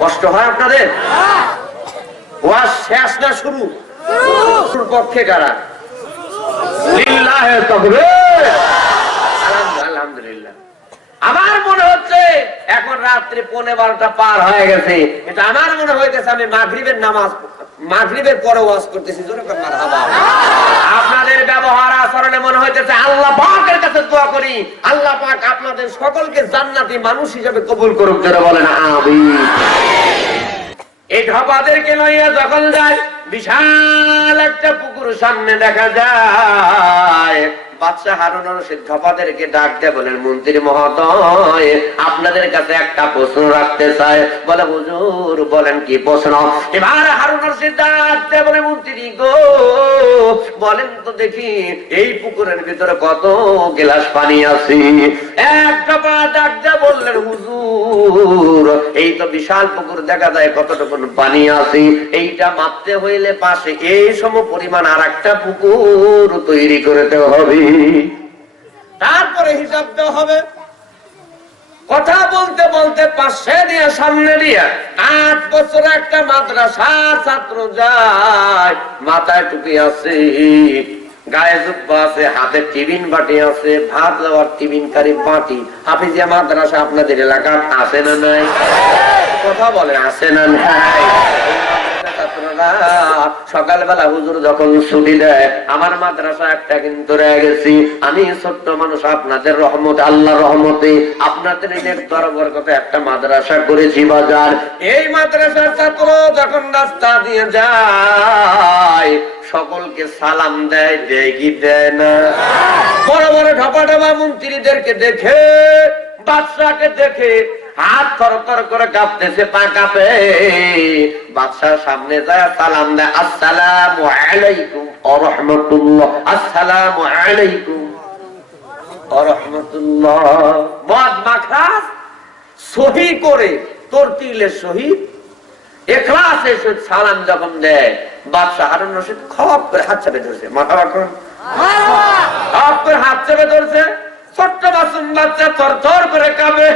কষ্ট হয় আপনাদের? ওয়াজ শেষ না শুরু? শুরুর পক্ষে কারা? লিল্লাহি তাকবীর। আলহামদুলিল্লাহ। আমার মনে হচ্ছে এখন রাত্রি 11:15 পার হয়ে গেছে, এটা আমার মনে হইতেছে আমি মাগরিবের নামাজ, মাগরিবের পরে ওয়াজ করতেছি। জোরে করে মারহাবা। আপনাদের ব্যবহার আচরণে মনে হইতেছে আল্লাহ পাকের কাছে দোয়া করি, আল্লাহ পাক আপনাদের সকলকে জান্নাতি মানুষ হিসেবে কবুল করুক। জোরে বলেন আমিন। এই ঢপাদেরকে লইয়া যখন যায়, বিশাল একটা পুকুর সামনে দেখা যায়। বাদশা হারুনুর রশিদ ঢপাদেরকে ডাক দিয়ে বলেন, মন্ত্রী মহোদয়, আপনাদের কাছে একটা প্রশ্ন রাখতে চাই। বলে, হুজুর বলেন কি প্রশ্ন? এবার হারুনুর রশিদ ডাক দিয়ে বলে, মন্ত্রী গো বলেন তো দেখি, এই পুকুরের ভিতরে কত গ্লাস পানি আছে? এক ঢপা ডাক দিয়ে বললেন, হুজুর এই তো বিশাল পুকুর দেখা যায়, কতটুকু পানি আছে? এইটা মাপতে হইলে পাশে এই সম পরিমাণ আর একটা পুকুর তৈরি করতে হবে, তারপরে হিসাব দেওয়া হবে। কথা বলতে বলতে পাশে দিয়ে সামনে দিয়ে 8 বছর একটা মাদ্রাসা ছাত্র যায়, মাথায় টুপি আছে, গায়ে জুব্বা আছে, হাতে টিফিন বাটি আছে, ভাত দেওয়ার টিফিন কারি বাটি। হাফিজিয়া মাদ্রাসা আপনাদের এলাকার আছে না নাই? কথা বলে আছে না নাই? সকালবেলা হুজুর যখন ছুটি দেয়, আমার মাদ্রাসা একটা কিন্তু রয়ে গেছি, আমি ছোট্ট মানুষ, আপনাদের রহমত, আল্লাহ রহমতে আপনাদের দরবার কথা একটা মাদ্রাসা করেছি বাজার। এই মাদ্রাসার ছাত্র যখন রাস্তা দিয়ে যায়, সকলকে সালাম দেয়, দেয় কি দেয় না? বড় বড় ঢপা ঢপা মন্ত্রীদেরকে দেখে, বাদশাকে দেখে হাত থরথর করে কাঁপতেছে, পা কাঁপে। বাদশার সামনে যায়, সালাম দেয়, আসসালামু আলাইকুম ওয়া রাহমাতুল্লাহ, আসসালামু আলাইকুম ওয়া রাহমাতুল্লাহ। মদ মাখরাস সহি করে তরতিলে শহীদ ইখলাসে সালাম যখন দেয়, বাদশা হারুনুর রশিদ খপ করে হাত চেপে ধরছে, মারহাবা করুন, খপ করে হাত চেপে ধরছে। ছোট্ট মাসুম বাচ্চা থরথর করে কাঁপে,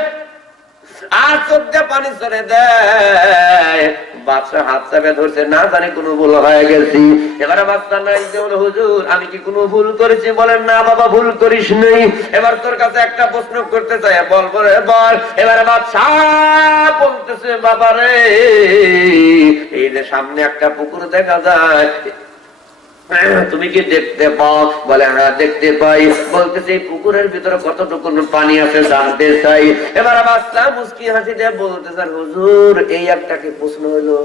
আর চোখ দিয়ে পানি ছেড়ে দেয়। বাদশা হাত চেপে ধরছে, না জানি কোনো ভুল হয়ে গেছি। এবারে বাদশা নাই যে, হুজুর আমি কি কোনো ভুল করেছি? বলেন, না বাবা ভুল করিস নেই। এবার তোর কাছে একটা প্রশ্ন করতে চাই, বল বলে বল। এবারে বাদশা বলতেছে, বাবা রে, এই যে সামনে একটা পুকুর দেখা যায়, তুমি কি দেখতে পাও? বলে, হ্যাঁ দেখতে পাই। বলতেছে, এই পুকুরের ভিতরে কতটুকু পানি আছে জানতে চাই। এবার বাদশা মুস্কি হাসি দিয়ে বলতেছেন, হুজুর এই একটা কি প্রশ্ন হইলো?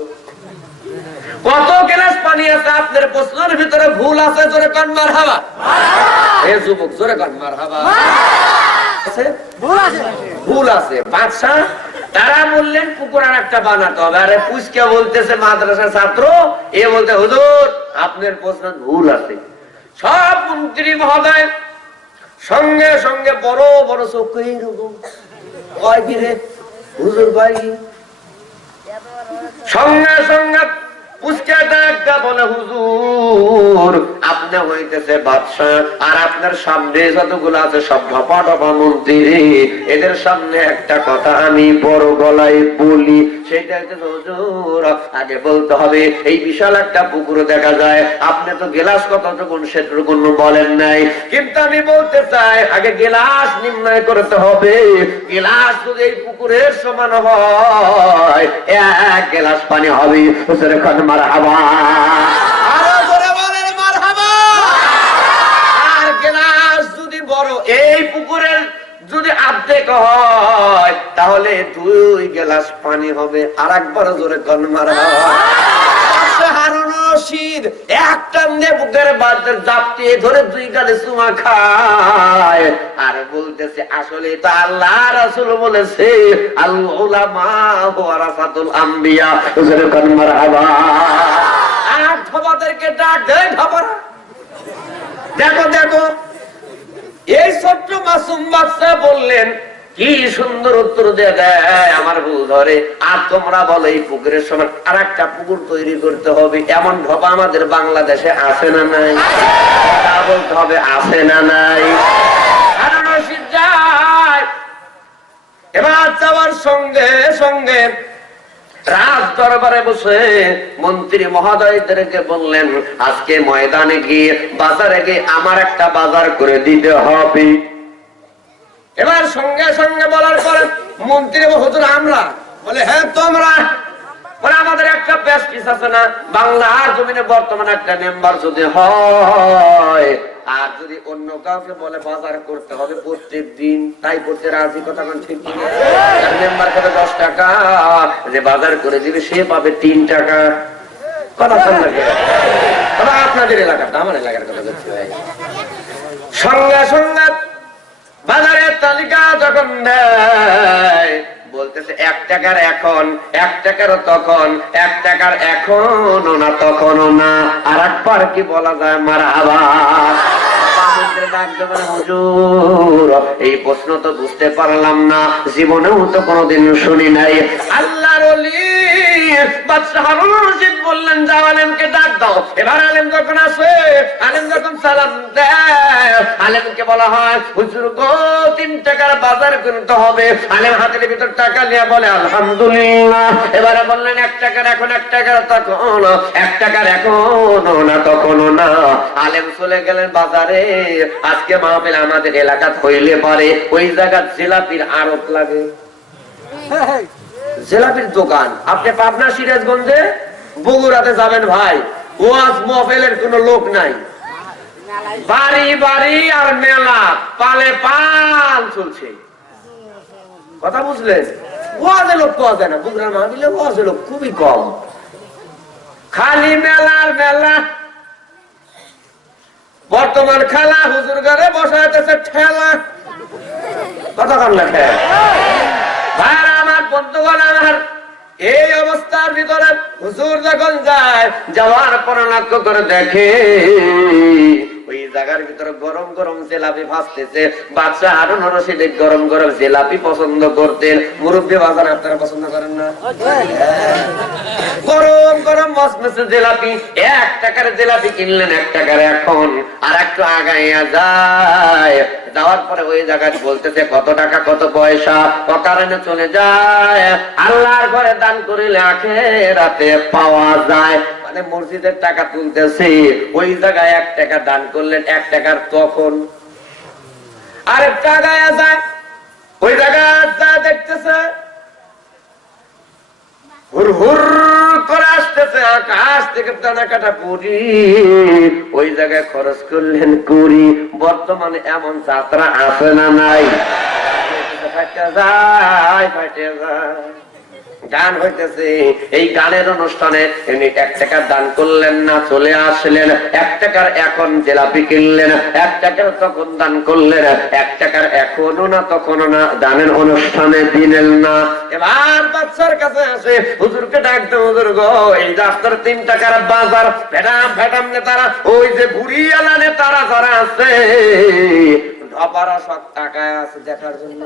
কত গ্লাস পানি আছে? আপনার প্রশ্নের ভিতরে ভুল আছে। জোরে কান মারহাবা। এই যুবক জোরে কান মারহাবা। ভুল আছে। বাদশা তারা বললেন পুকুর আর একটা বানাতে হবে। আরে পুষ্কা বলতেছে মাদ্রাসার ছাত্র, এ বলতে, হুজুর আপনার প্রশ্ন ভুল আছে। সব মন্ত্রী মহোদয় সঙ্গে সঙ্গে বড় বড় চোখ এইরকম কয় কিরে হুজুর ভাই, সঙ্গে সঙ্গে পুচকে ডাক্তার বলে হুজুর আপনি হইতেছে বাদশাহ, আর আপনার সামনে যতগুলো আছে সব ঢপা ঢপা মন্ত্রী, এদের সামনে একটা কথা আমি বড় গলায় বলি, সেটা হইতেছে হুজুর আগে বলতে হবে এই বিশাল একটা পুকুর দেখা যায়, আপনি তো গেলাস কতটুকুন সেটুকুন বলেন নাই, কিন্তু আমি বলতে চাই আগে গেলাস নির্ণয় করতে হবে, গেলাস যদি এই পুকুরের সমান হয় 1 গেলাস পানি হবে। হুজুর খান মারহাবা, আরো জোরে বলেন মারহাবা। আর গেলাস যদি বড় এই পুকুরের যদি অর্ধেক হয় তাহলে 2 গেলাস পানি হবে। আর একবার জোরে খান মারহাবা। হারুন রশিদ এক টানে বুকের বাজার জাপটিয়ে ধরে 2 গালে চুমা খায় আর বলতেছে আসলে তো আল্লাহ রাসূল বলেছে আল উলামা ওয়ারাসাতুল আম্বিয়া। হুজুরে কোন মারহাবা। আর ধবাদেরকে ডাক দেয় ধবারা, দেখো দেখো এই ছোট্ট মাসুম বাচ্চা বললেন কি সুন্দর উত্তর দিয়ে দেয় আমার ভুল ধরে। আর তোমরা বলো এই পুকুরের সমান আর একটা পুকুর তৈরি করতে হবে, এমন ঢপা আমাদের বাংলাদেশে আছে না নাই? তা বলতে হবে আছে না নাই? এবার যাওয়ার সঙ্গে সঙ্গে রাজ দরবারে বসে মন্ত্রী মহোদয়দেরকে বললেন আজকে ময়দানে গিয়ে বাজারে গিয়ে আমার একটা বাজার করে দিতে হবে। এবার সঙ্গে সঙ্গে বলার পরে মন্ত্রী হুজুর আমরা বলে হ্যাঁ তোমরা বলে আমাদের একটা প্রেস্টিজ আছে না বাংলার জমিনে বর্তমানে একটা মেম্বার যদি হয় আর যদি অন্য কাউকে বলে বাজার করতে হবে প্রত্যেক দিন তাই করতে রাজি, কথা কোন ঠিক কিনা? মেম্বার করে 10 টাকা, যে বাজার করে দিবে সে পাবে 3 টাকা। কথা কোন লাগে? তবে আপনাদের এলাকাটা আমার এলাকার কথা বলছি ভাই। সঙ্গে সঙ্গে বাজারের তালিকা যখন দেয় বলতেছে 1 টাকার এখন, 1 টাকারও তখন, 1 টাকার এখনো না তখনও না। আর একবার কি বলা যায় মারহাবা। হুজুর এই প্রশ্ন তো বুঝতে পারলাম না, জীবনেও তো কোনোদিন শুনি নাই। আল্লাহর ওলি বাদশাহ হারুন রশিদ বললেন যাও আলেমকে ডাক দাও। এবার আলেম যখন আসে, আলেম যখন সালাম দেয়, আলেমকে বলা হয় হুজুর গো 3 টাকার বাজার কিনতে হবে। আলেম হাতের ভিতর টাকা নিয়ে বলে আলহামদুলিল্লাহ। এবারে বললেন 1 টাকার এখন, 1 টাকার তখন, 1 টাকার এখনো না তখনও না। আলেম চলে গেলেন বাজারে। আজকে মাহফিল আমাদের এলাকা হইলে পারে ওই জায়গার জিলাপির আড়ত লাগে, জিলাপির দোকান। আপনি পাবনা সিরাজগঞ্জে বগুড়াতে যাবেন ভাই, ওয়াজ মাহফিলের কোনো লোক নাই, বাড়ি বাড়ি আর মেলা পালে পান চলছে। কথা বুঝলেন? ওয়াজে লোক পাওয়া যায় না বগুড়ার মাহফিলে, ওয়াজে লোক খুবই কম, খালি মেলার মেলা। বর্তমান খেলা হুজুর ঘরে বসাইতেছে ঠেলা। কথা কন না খেলা ভাই আমার বন্ধুগণ, আমার এই অবস্থার ভিতরে হুজুর যখন যায়, যাওয়ার পর লক্ষ্য করে দেখে ওই জায়গার ভিতরে গরম গরম জিলাপি ভাজতেছে। বাদশাহ হারুন রশিদ গরম গরম জিলাপি পছন্দ করতেন। মুরব্বী বাজার আপনারা পছন্দ করেন না? গরম গরম মসমসে জিলাপি, 1 টাকার জিলাপি কিনলেন 1 টাকার এখন। আর একটু আগাইয়া যায়, যাওয়ার পরে ওই জায়গায় বলতেছে কত টাকা কত পয়সা, অকারণে চলে যায়। আল্লাহর ঘরে দান করিলে আখিরাতে পাওয়া যায়। মানে মসজিদের টাকা তুলতেছে, ওই জায়গায় 1 টাকা দান করলেন 1 টাকার তখন। আরেকটা আগাইয়া যায়, ওই জায়গায় যা দেখতেছে হুর হুর করে আসতেছে আকাশ থেকে টানা কাটা পুরি, ওই জায়গায় খরচ করলেন কুড়ি। বর্তমানে এমন যাত্রা আছে না নাই? ফাটে যায় ফাটে যায়, গান হইতেছে। এই গানের অনুষ্ঠানে 1 টাকা দান করলেন না, চলে আসলেন 1 টাকার এখন জিলাপি কিনলেন, 1 টাকার তখন দান করলেন, 1 টাকার এখনো না তখনও না, দানের অনুষ্ঠানে দিলেন না। এবার বাচ্চার কাছে আসে, হুজুরকে ডাকতে হুজুর গো এই রাস্তার 3 টাকার বাজার ফেটাম ফেটাম নেতারা, ওই যে বুড়িয়ালা নেতারা যারা আছে অপারা সব টাকায় আছে দেখার জন্য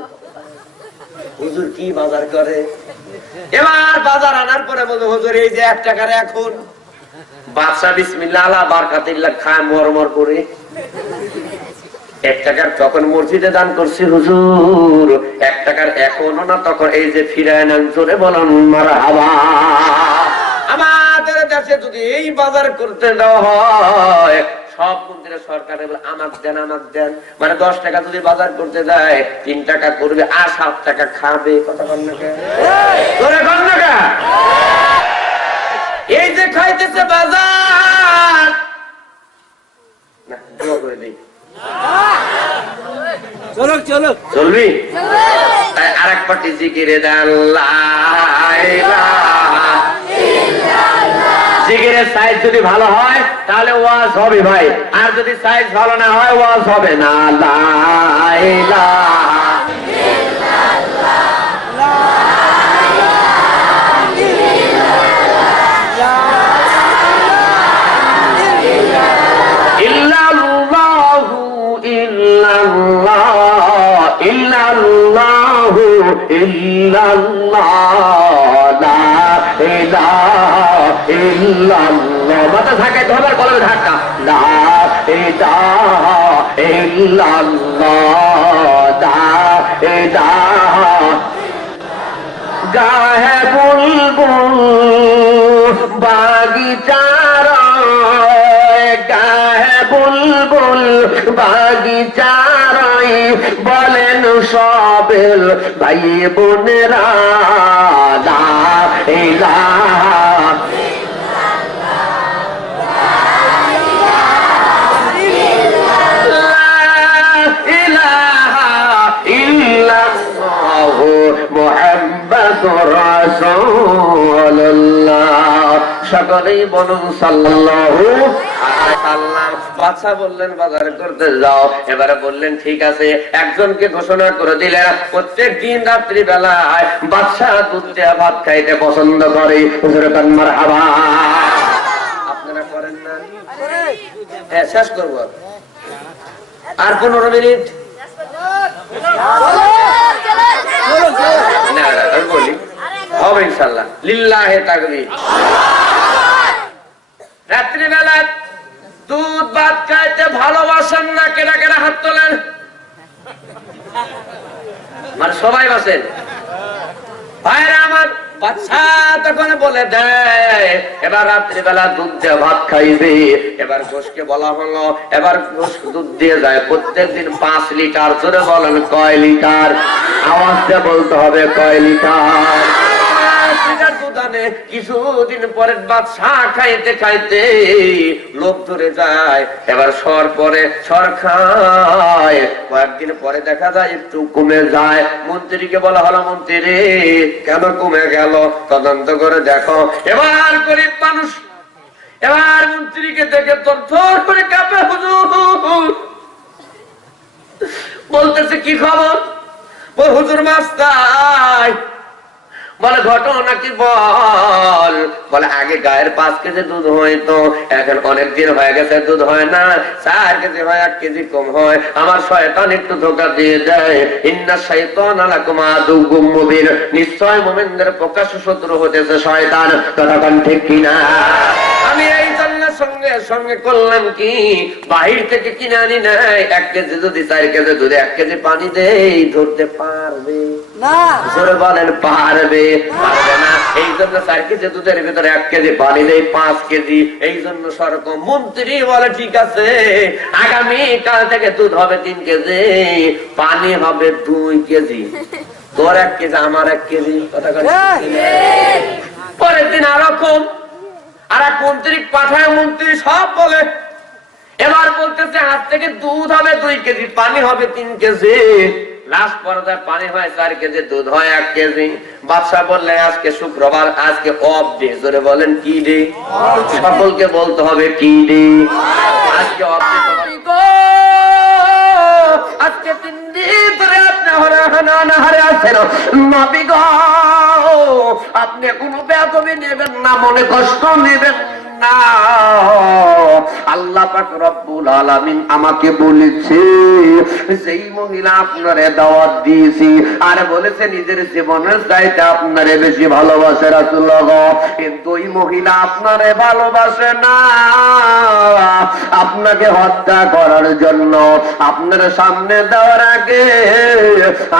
হুজুর কি বাজার করে। এবার বাজার আনার পরে বলবো হুজুর এই যে 1 টাকার এখন বাদশা বিসমিল্লাহ আলা বারকাতিল্লাহ খায় মরমর করে 1 টাকার তখন মসজিদে দান করছি হুজুর 1 টাকার এখনো না তখন এই যে ফিরায় নেন জোরে বলুন মারহাবা। আমাদের দেশে যদি এই বাজার করতে দেওয়া হয় সব মন্দিরে সরকারে বলে আমাক দেন মানে 10 টাকা যদি বাজার করতে দেয় 3 টাকা করবে আর 7 টাকা খাবে। কথা বল না কেন এই যে খাইতেছে বাজার না দোয়া করে দেই চলবি তাই আরেক পার্টি জিকিরে দেন লা ইলাহা ইল্লাল্লাহ। জিকিরের সাইজ যদি ভালো হয় তাহলে ওয়াজ হবে ভাই, আর যদি সাইজ ভালো না হয় ওয়াজ হবে না। লা ইলাহা ইল্লাল্লাহ ইল্লাল্লাহু ইল্লাল্লাহু ইল্লাল্লাহ লা ইলাহা ইল্লাল্লাহ। মাথা ঢাকাইতে হবে, কলমে ধাক্কা। লা ইলাহা ইল্লাল্লাহ লা ইলাহা। গাহে বুলবুল বাগিচার গাহে বুলবুল বাগিচার বলেন সবেল ভাই বোনেরা লা ইলাহা ইল্লাল্লাহু মুহাম্মাদুর রাসূলুল্লাহ। সকলেই বলুন সাল্লাল্লাহু আলাইহি ওয়াসাল্লাম। বাদশা বললেন বাজার করতে যাও। এবারে বললেন ঠিক আছে। একজনকে ঘোষণা করে দিলেন প্রত্যেক দিন রাত্রি বেলায় বাদশা দুধ দিয়ে ভাত খাইতে পছন্দ করে। হুজুরে কান মারহাবা। আপনারা করেন না? হ্যাঁ শেষ করব আর 15 মিনিট। না আমি বলি হবে ইনশাআল্লাহ। লিল্লাহে তাকবীর। রাত্রিবেলা দুধ ভাত খাইতে ভালোবাসেন না? কেনা কেনা হাত তোলেন। মানে সবাই বাসেন ভাইরা আমার। বাচ্চা তখন বলে দেয় এবার রাত্রিবেলা দুধ দিয়ে ভাত খাইবে। এবার ঘোষকে বলা হলো এবার ঘোষ দুধ দিয়ে যায় প্রত্যেকদিন 5 লিটার। জোরে বলেন কয় লিটার? আওয়াজ দিয়ে বলতে হবে কয় লিটার? কিছুদিন পরে বাদশা খাইতে খাইতে লোভ ধরে যায়। এবার সর পরে সর খায়। কয়েকদিন পরে দেখা যায় একটু কমে যায়। মন্ত্রীকে বলা হলো মন্ত্রী কেন কমে গেল তদন্ত করে দেখো। এবার গরিব মানুষ এবার মন্ত্রীকে দেখে থরথর করে কাঁপে। হুজুর বলতেছে কি খবর? হুজুর মাছ তাই। বলে ঘটনা কি বল? বলে আগে গায়ের 5 কেজি দুধ হয়তো, এখন অনেক দিন হয়ে গেছে দুধ হয় না। 4 কেজি হয়, 1 কেজি কম হয়। আমার শয়তান একটু ধোঁকা দিয়ে দেয়। ইন্না শাইতানা লাকুম আদুউম মুবিন। নিশ্চয় মুমিনদের প্রকাশ্য শত্রু হতেছে শয়তান। কথাটা ঠিক কিনা? আমি এই জন্য সঙ্গে সঙ্গে করলাম কি বাহির থেকে কিনে আনি নাই। 1 কেজি যদি 4 কেজি দুধে 1 কেজি পানি দেই ধরতে পারবে না? জোরে বলেন পারবে? পারবে না। এই জন্য 4 কেজি দুধের ভিতরে 1 কেজি পানি দেই 5 কেজি। এই জন্য সরকার মন্ত্রী বলে ঠিক আছে আগামী কাল থেকে দুধ হবে 3 কেজি, পানি হবে 2 কেজি। তোর 1 কেজি আমার 1 কেজি। কথা বলেন। পরের দিন আরো কম। আর এক মন্ত্রী পাঠায়, মন্ত্রী সব বলে। এবার বলতেছে আজ থেকে দুধ হবে 2 কেজি, পানি হবে 3 কেজি। লাস্ট পর্যায়ে পানি হয় 4 কেজি, দুধ হয় 1 কেজি। বাদশা বললেন আজকে শুক্রবার, আজকে অফ ডে। জোরে বলেন কি ডে? সকলকে বলতে হবে কি ডে? আজকে অফ ডে। আজকে 3 দিন ধরে আপনি হারে আছেন নবী গো। আপনি কোনো বেয়াদবি নেবেন না, মনে কষ্ট নেবেন না। আল্লাহ পাক রব্বুল আলামিন আমাকে বলেছে যেই মহিলা আপনারে দাওয়াত দিয়েছি আর বলেছে নিজের জীবনের চাইতে আপনারে বেশি ভালোবাসে রাসূলুল্লাহ, কিন্তু ওই মহিলা আপনারে ভালোবাসে না, আপনাকে হত্যা করার জন্য আপনার সামনে দেওয়ার আগে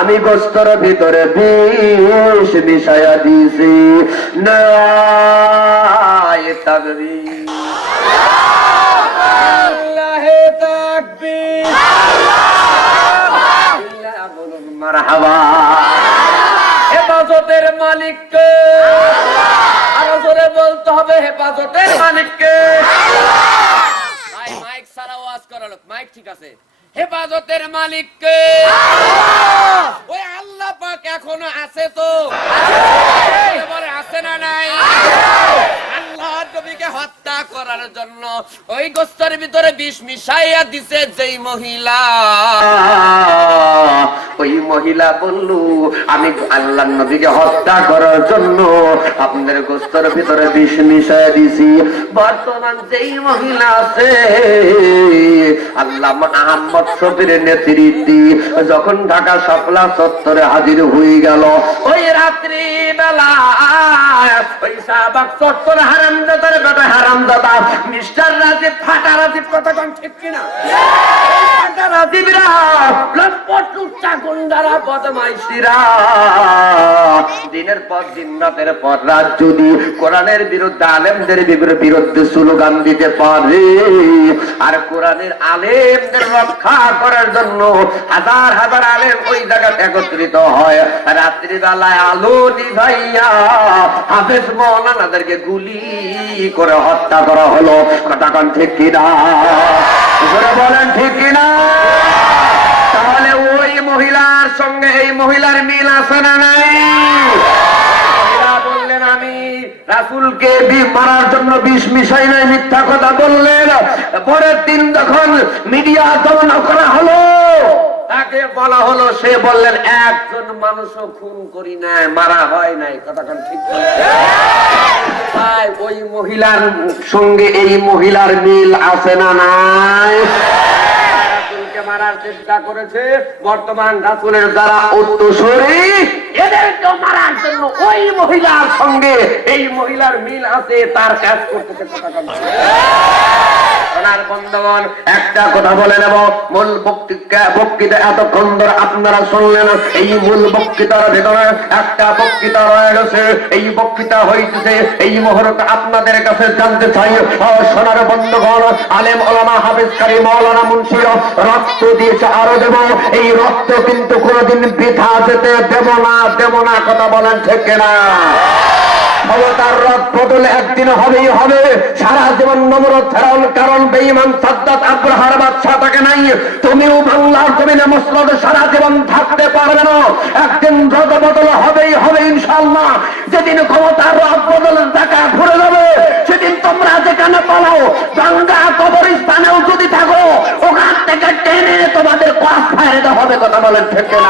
আমি গোস্তর ভিতরে বিষ মিশাইয়া দিয়েছি। নারায়ে তাকবীর, আল্লাহে তাকবীর, মারহাবা। হেফাজতের মালিককে আরো জোরে বলতে হবে, হেফাজতের মালিককে। মাইক ছাড়া ওয়াজ করা লোক, মাইক ঠিক আছে। হেফাজতের মালিককে ওই আল্লাহ পাক এখনো আছে তো, বলে আছে না নাই? আল্লাহর নবীকে হত্যা করার জন্য ওই গোস্তের ভিতরে বিষ মিশাইয়া দিছে যেই মহিলা, ওই মহিলা বলল আমি আল্লাহর নবীকে হত্যা করার জন্য আপনাদের গোস্তের ভিতরে বিষ মিশাইয়া দিছি। বর্তমান যেই মহিলা আছে আল্লামা আহমদ শফির নেতৃত্বে যখন ঢাকা শাপলা চত্বরে হাজির হয়ে গেল, ওই রাত্রি বেলা ওই শাহবাগ চত্বর হারামজাদার বেটা হারামজাদা মিস্টার রাজীব, ফাটা রাজীব, কথা কোন ঠিক কিনা? ফাটা রাজীবরা লম্পট লুচ্চা গুন্ডারা বদমাইশিরা দিনের পর দিন রাতের পর রাত যদি কোরআনের বিরুদ্ধে আলেমদের বিরুদ্ধে স্লোগান দিতে পারে আর কোরআনের আলেমদের রক্ষা করার জন্য হাজার হাজার আলেম ওই জায়গায় একত্রিত হয়, রাত্রি বেলায় আলো নিভাইয়া হাফেজ মাওলানাদেরকে গুলি করে হত্যা করা হলো। কথাটা ঠিক কিনা? বলেন ঠিক কিনা? তাহলে ওই মহিলার সঙ্গে এই মহিলার মিল আছে না নাই? মহিলা বললেন আমি রাসূলকে মারার জন্য বিষ মিশাই নাই, মিথ্যা কথা বললেন। পরের দিন যখন মিডিয়া দমন করা হলো তাকে বলা হলো, সে বললেন একজন মানুষও খুন করি নাই, মারা হয় নাই। কথাটা ঠিক তাই ওই মহিলার সঙ্গে এই মহিলার মিল আছে না নাই? রাসূলকে মারার চেষ্টা করেছে, বর্তমান রাসূলের যারা উত্তরসূরি এদেরকে মারার জন্য ওই মহিলার সঙ্গে এই মহিলার মিল আছে, তার কাজ করতেছে। কথাটা বন্ধুগণ, একটা কথা বলে নেব, মূল বক্তৃতা এতক্ষণ ধরে আপনারা শুনলেন। এই মূল বক্তৃতার ভেতরে একটা বক্তৃতা রয়ে গেছে। এই বক্তৃতা হইতেছে এই মুহূর্তে আপনাদের কাছে জানতে চাই, সোনার বন্ধুগণ, আলেম ওলামা হাফেজ কারি মাওলানা মুন্সি রক্ত দিয়েছে, আরো দেব। এই রক্ত কিন্তু কোনোদিন বৃথা যেতে দেব না। কথা বলেন ঠিক না? ক্ষমতার রথ বদল একদিন হবেই হবে। সারা জীবন নমরুদ ফেরাউন কারণ বেঈমান সাদ্দাত আব্রাহার বাদশা থাকে নাই, তুমিও বাংলার জমিনে মুসলমান সারা জীবন থাকতে পারবে না। একদিন রথ বদল হবেই হবে ইনশাআল্লাহ। যেদিন ক্ষমতার রথ বদল টাকা ঘুরে যাবে সেদিন তোমরা যেখানে পালাও, গঙ্গা কবরস্থানেও যদি থাকো, ওখান থেকে টেনে তোমাদের কষ্ট ফায়দা হবে। কথা বলেন ঠিক না?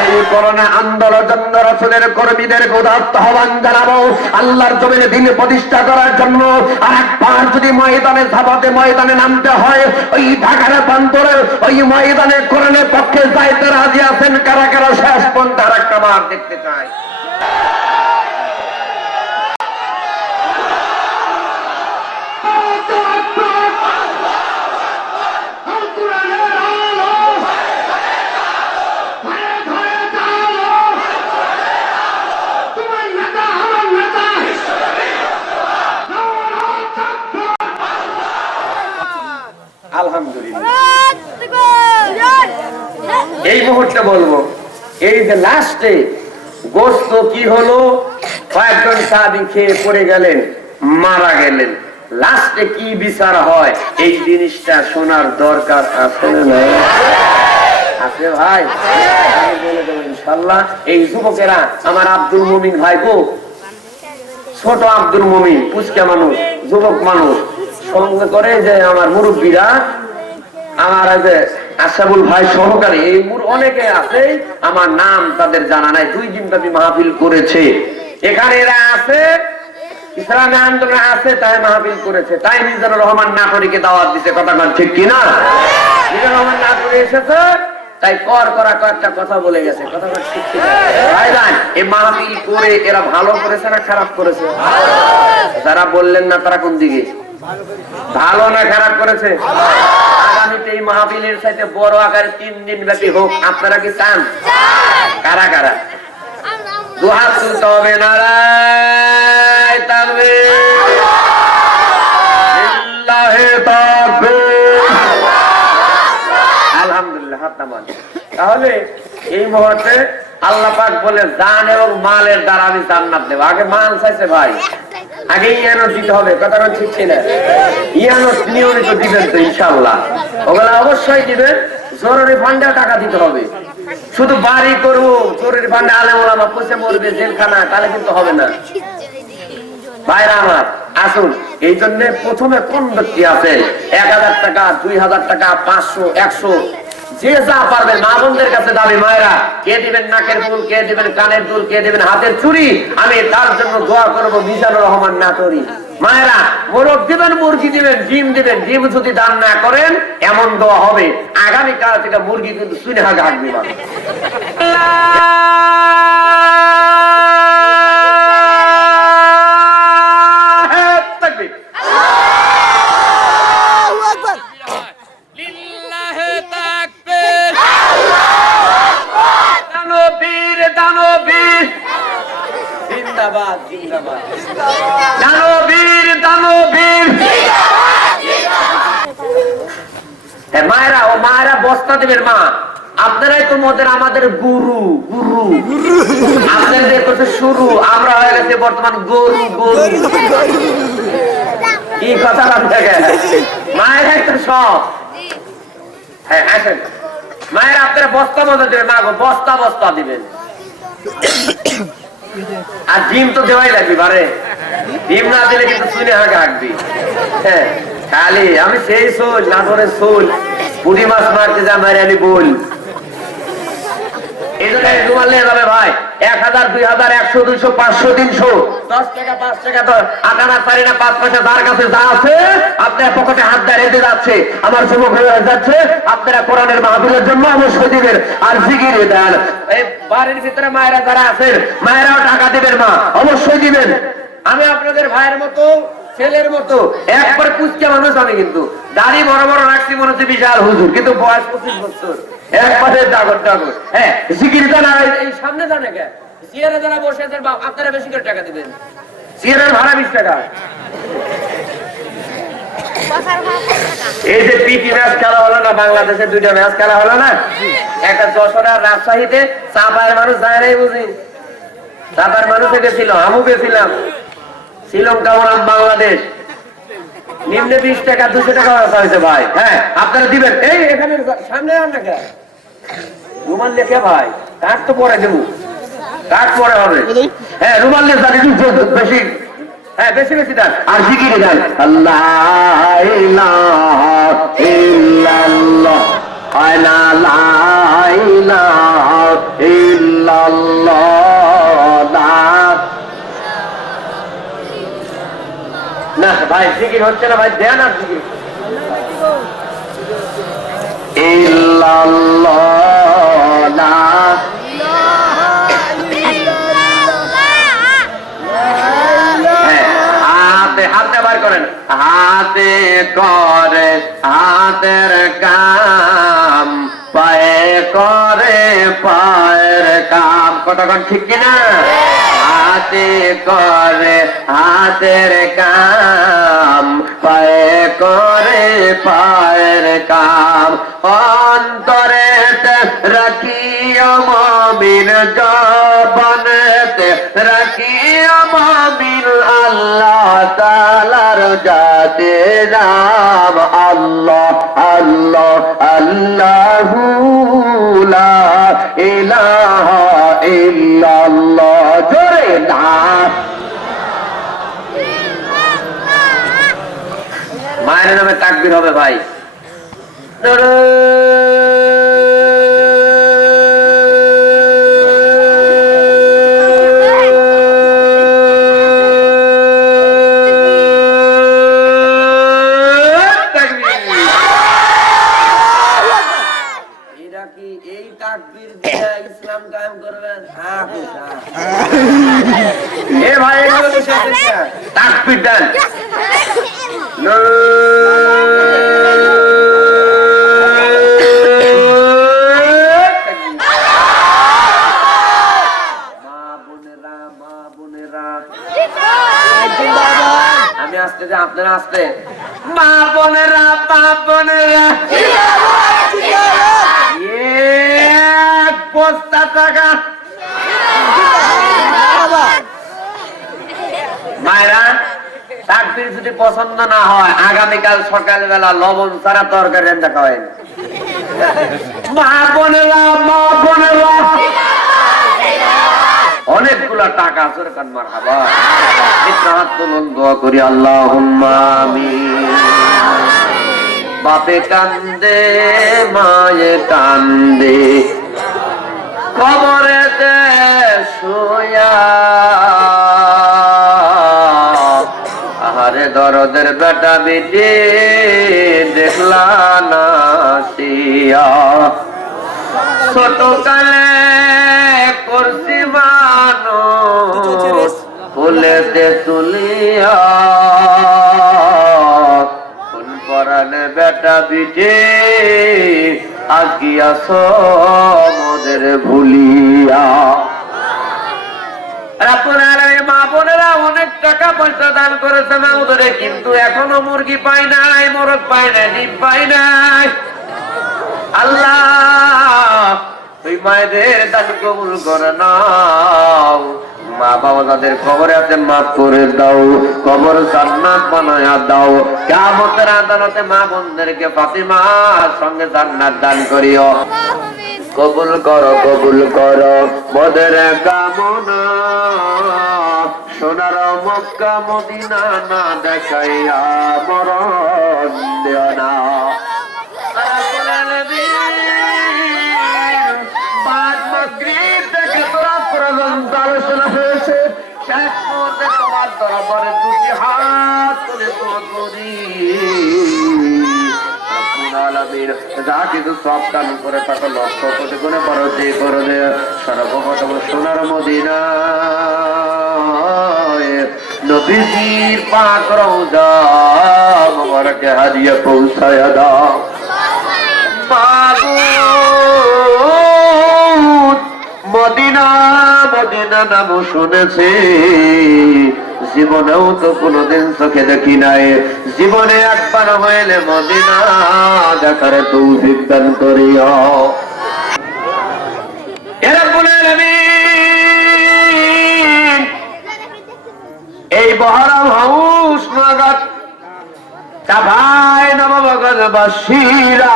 এই করোনা আন্দোলন জন্য রাসূলের কর্মীদের উদাত্ত আহ্বান জানাবো, আল্লাহর জমিনে দ্বীন প্রতিষ্ঠা করার জন্য আরেকবার যদি ময়দানে ঝাঁপাতে ময়দানে নামতে হয়, ওই ঢাকার প্রান্তরে ওই ময়দানে কোরআনের পক্ষে যাইতে রাজি আছেন কারা কারা? শেষ পর্যন্ত আরেকটা বার দেখতে চাই। এই মুহূর্তে বলবো, এই যে লাস্টে গোস্ত কি হলো, কয়েকজন সাহাবী খেয়ে পড়ে গেলেন, মারা গেলেন, লাস্টে কি বিচার হয় এই জিনিসটা শোনার দরকার আছে না নাই? আছে ভাই? বলে দেবো ইনশাআল্লাহ। এই যুবকেরা, আমার আব্দুল মুমিন ভাই গো, ছোট আব্দুল মুমিন, পুচকা মানুষ, যুবক মানুষ, সঙ্গে করে যে আমার মুরব্বীরা, আমার আশরাফুল ভাই সহকারী, এই অনেকে আছে, আমার নাম তাদের জানা নাই। 2 দিন ব্যাপী মাহফিল করেছে, এখানে এরা আছে। ইসলামী আন্দোলন আছে তাই মাহফিল করেছে, তাই মিজানুর রহমান নাটোরীকে দাওয়াত দিছে। কথা বল ঠিক কিনা? মিজানুর রহমান নাটোরী এসেছে তাই করা কয়েকটা কথা বলে গেছে। কথা বল ঠিক কিনা? ভাইজান, এই মাহফিল করে এরা ভালো করেছে না খারাপ করেছে? যারা বললেন না তারা কোন দিকে? ভালো না খারাপ করেছে? আগামীতে এই মাহফিলের সাথে বড় আকারে 3 দিন ব্যাপী হোক, আপনারা কি চান? কারা কারা? দুহাত তুলতে হবে। নারায়ে তাকবীর, লিল্লাহি তাকবীর। আলহামদুলিল্লাহ, হাত নামান। তাহলে এই মুহূর্তে আল্লাহ পাক বলে জান এবং মালের দ্বারা আমি জান্নাত দেব। আগে মাল চাইছে ভাই, আগে ইয়ানো দিতে হবে। কথা ঠিক ছিল? ইয়ানো নিয়মিত দিবেন তো ইনশাআল্লাহ? ওগুলা অবশ্যই দিবেন। জরুরি ফান্ডে টাকা দিতে হবে। শুধু বাড়ি করবো, জরুরি ফান্ডে আলেম ওলামা পয়সা মরবে জেলখানা, তাহলে কিন্তু হবে না। ভাইরা আমার আসুন, এই জন্য প্রথমে কোন ব্যক্তি আছে 1000 টাকা, 2000 টাকা, 500, 100 যে যা পারবেন মা বোনদের কাছে দাবি। মায়েরা কে দিবেন নাকের ফুল, কে দিবেন কানের দুল, কে দিবেন হাতের চুড়ি, আমি তার জন্য দোয়া করব। মিজানুর রহমান নাটোরী। মায়েরা মোরগ দিবেন, মুরগি দিবেন, ডিম দিবেন। ডিম যদি দান না করেন এমন দোয়া হবে আগামীকাল থেকে মুরগি কিন্তু শুনে হাগে হাঁকবে। মায়েরা ও মায়েরা বস্তা দেবেন। মা আপনারাই তো মদের আমাদের গুরু, গুরু আপনাদের করছে শুরু, আমরা হয়ে গেছে বর্তমান গরু, গরু। কি কথা মায়েরাই তো সব। হ্যাঁ আসেন মায়েরা, আপনারা বস্তা মজা দেবেন। মা গো বস্তা বস্তা দিবেন। আর ডিম তো দেওয়াই লাগবে বারে, ডিম না দিলে কিন্তু শুনে হাঁকে হাঁকবি। হ্যাঁ খালি আমি সেই শোল নাটোরের শোল, পুঁটি মাছ মারতে যা মারি আলি বল। এই জন্য রুমাল নিয়ে যাবে ভাই। 1000, 2000, 100, 200, 500, 300, 10 টাকা, 5 টাকা, 8 আনা 4 আনা 5 পয়সা যার কাছে যা আছে আপনার পকেটে হাত দিয়ে রেখে যাচ্ছে। আমার যুবক হয়ে যাচ্ছে, আপনারা কোরআনের মাহফিলের জন্য অবশ্যই দিবেন আর জিকিরে দেন। এই বাড়ির ভিতরে মায়েরা যারা আছেন, মায়েরাও টাকা দিবেন। মা অবশ্যই দিবেন। আমি আপনাদের ভাইয়ের মতো, ছেলের মতো একবার কুচকে মানুষ। আমি কিন্তু দাড়ি বড় বড় রাখছি মনে হচ্ছে বিশাল হুজুর, কিন্তু বয়স 25 বছর। একবারে জাগর জাগর। হ্যাঁ জিকিরটা না এই সামনে জানে কে চেয়ারে যারা বসে আছেন আপনারা বেশি করে টাকা দিবেন। চেয়ারের ভাড়া 20 টাকা। এই যে পিটি ম্যাচ খেলা হলো না, বাংলাদেশে 2টা ম্যাচ খেলা হলো না, একটা যশোর আর রাজশাহীতে। চাপায়ের মানুষ যায় নাই বুঝি, চাপার মানুষ গেছিল, আমু গেছিলাম। শ্রীলঙ্কা বনাম বাংলাদেশ, নিম্নে 20 টাকা 200 টাকা হয়েছে ভাই। হ্যাঁ আপনারা দিবেন। এই এখানে সামনে আন না কেন রুমাল লেখে ভাই, কাঠ তো পরে দেবো, কাঠ পরে হবে। হ্যাঁ রুমাল লেখা বেশি, হ্যাঁ বেশি বেশি দেন। আর জিকিরে দেন আল্লাহ ইলাহা ইল্লাল্লাহ, লা ইলাহা ইল্লাল্লাহ। না ভাই জিকির হচ্ছে না ভাই, দেন আর জিকির। হাতে বার করেন, হাতে করে হাতের কাম, পায়ে করে পায়ের কাম। কতক্ষণ ঠিক কিনা? হাতে করে হাতের কাম, পায়ে করে পায়ের কাম। অন্তরে রাখিও মুমিন, জবানেতে রাখিও মুমিন আল্লাহ তাআলার জাতে নাম। আল্লাহ আল্লাহ আল্লাহু লা ইলাহা ইল্লাল্লাহ। জোরে না মায়ের নামে তাকবীর হবে ভাই। এ ভাই এগুলো তো শেষ হচ্ছে তাকবীর দেন আমি আসতে যে আপনারা আসতে মা বোনেরা এক বস্তা টাকা মায়েরা তাকবীর যদি পছন্দ না হয় আগামীকাল সকালবেলা লবণ ছাড়া তরকারি রান্না খাওয়াই মা বোনেরা অনেকগুলা টাকা আছে কান মারহাবা হাত তুলুন দোয়া করি আল্লাহুম্মা আমিন বাপে কান্দে মায়ে কান্দে কবরেতে শুয়া আহারে দরদের বেটা বিটি দেখলা না সিয়া ছোট কালে করছি মানুষ ফুলেতে তুলিয়া কোন পরানে বেটা বিটি আজ গিয়াছ মোদের ভুলিয়া মা বোনেরা অনেক টাকা পয়সা দান করেছে না ওদের কিন্তু এখনো মুরগি পাই নাই মোরগ পাই নাই ডিম পাই নাই আল্লাহ ওই মায়েদের দান কবুল করে নাও মা বাবা যাদের কবরে আছে মাফ করে দাও কবর জান্নাত বানায়া দাও কিয়ামতের আদালতে মা বোনদেরকে ফাতিমার সঙ্গে জান্নাত দান করিও কবুল করো মোদের কামনা সোনার মক্কা মদিনা না দেখাইয়া মরণ দিও না বাদ মাগরিব থেকে তোরা পর্যন্ত আলোচনা হয়েছে শেষ মুহূর্তে তোমার দরবারে দুটি হাত তুলে দোয়া করি যা কিছু সব দান করে তাকে লক্ষ্য কোটি গুণে বড়তে করে দে সর্বপ্রথম সোনার মদিনা নবীজির পাক রওজা মোবারকে হাদিয়া পৌঁছায়া দাও মদিনা নাম শুনেছি জীবনেও তো কোনদিন চোখে দেখি নাই জীবনে একবার হইলে মদিনা দেখার তৌফিক দান করিও এই বহরম হাউস নগদ ভাই নবগঞ্জবাসীরা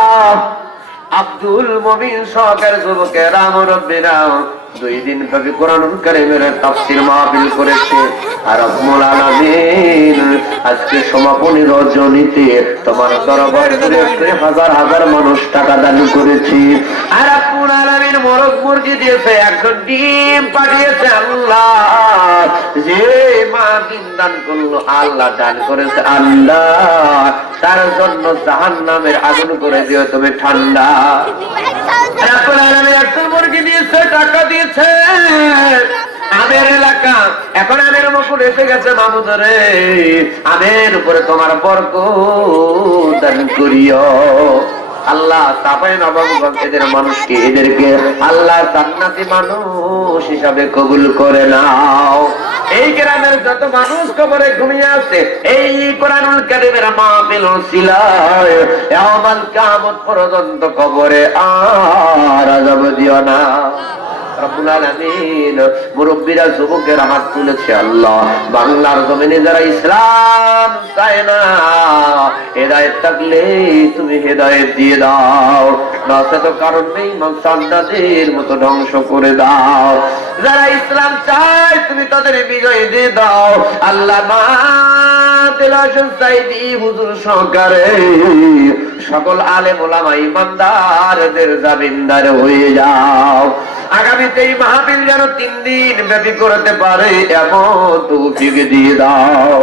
আব্দুল মুমিন সহকারে যুবকেরা মুরব্বীরা 2 দিন ব্যাপী কোরআনুল কারীমের তাফসীর মাহফিল করেছে আর রব্বুল আলামিন আজকে সমাপনী রজনীতে তোমার দরবারে হাজার হাজার মানুষ টাকা দান করেছি আর রব্বুল আলামিন মোরগ মুরগি দিয়েছে একজন ডিম পাঠিয়েছে আল্লাহ যে মা দিন দান করলো আল্লাহ দান করেছে আল্লাহ তার জন্য জাহান্নামের আগুন করে দিও তুমি ঠান্ডা রব্বুল আলামিন একজন মুরগি দিয়েছে টাকা দিয়েছে আমের এলাকা এখন আমের মুকুল এসে গেছে মামুদরে আমের উপরে তোমার বরকত দান করিও আল্লাহ চাপাই নবাবগঞ্জ এদের মানুষকে এদেরকে আল্লাহ জান্নাতি মানুষ হিসাবে কবুল করে নাও এই গ্রামের যত মানুষ কবরে ঘুমিয়ে আছে এই কোরআনুল কারীমের মাহফিল উসিলায় ইয়াউমাল কিয়ামত পর্যন্ত কবরে আর আযাব দিও না রব্বুল আলামিন মুরব্বিরা যুবকেরা হাত তুলেছে আল্লাহ বাংলার জমিনে যারা ইসলাম চায় না হেদায়েত থাকলে তুমি হেদায়েত দিয়ে দাও নয়তো কারণ নেই সান্দাদের মতো ধ্বংস করে দাও যারা ইসলাম চায় তুমি তাদের বিজয় দিয়ে দাও আল্লাহ মা তেলাশন সাইদি হুজুর সহকারে সকল আলেম ওলামা ইমানদারদের জামিনদার হয়ে যাও আগামীতে এই মাহফিল যেন 3 দিন ব্যাপী করতে পারে এমন তৌফিক দিয়ে দাও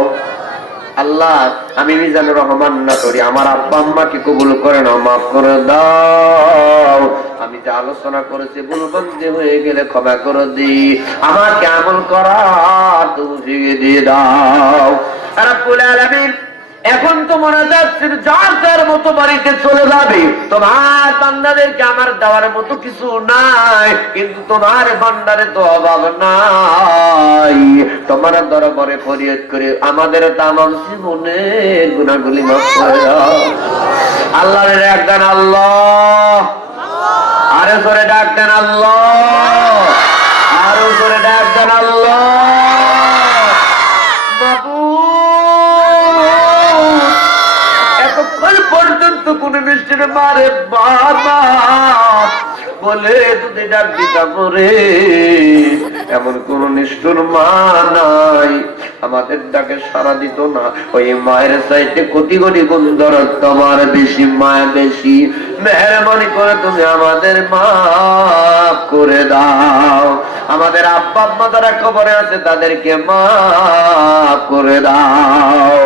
আল্লাহ আমি মিজানুর রহমান না করি, আমার আব্বা আম্মাকে কবুল করে নাও, মাফ করে দাও। আমি যে আলোচনা করেছি ভুলভ্রান্তি হয়ে গেলে ক্ষমা করে দিই, আমাকে আমল করার তৌফিক দিয়ে দাও রব্বুল আলামিন। এখন তো মনে যাচ্ছে যার যার মতো বাড়িতে চলে যাবে, তোমার বান্দাদেরকে আমার দেওয়ার মতো কিছু নাই, কিন্তু তোমার বান্দারে তো অভাব নাই। তোমার দরবারে ফরিয়াদ করে আমাদের তামাম জীবনের গুনাহগুলি মাফ করে দাও। আল্লাহর ডাক দেন আল্লাহ, আরে জোরে ডাক দেন আল্লাহ, আরো জোরে ডাক দেন আল্লাহ। পর্যন্ত কোন মিষ্টির মারে বাবা বলে যদি ডাক দিতাম রে, এমন কোন নিষ্ঠুর মা নাই আমাদের ডাকে সাড়া দিত না। ওই মায়ের চাইতে কোটি কোটি গুণ দরদ তোমার বেশি, মায়া বেশি। মেহরবানি করে তুমি আমাদের মাফ করে দাও। আমাদের আব্বা আম্মা যারা কবরে আছে তাদেরকে মাফ করে দাও।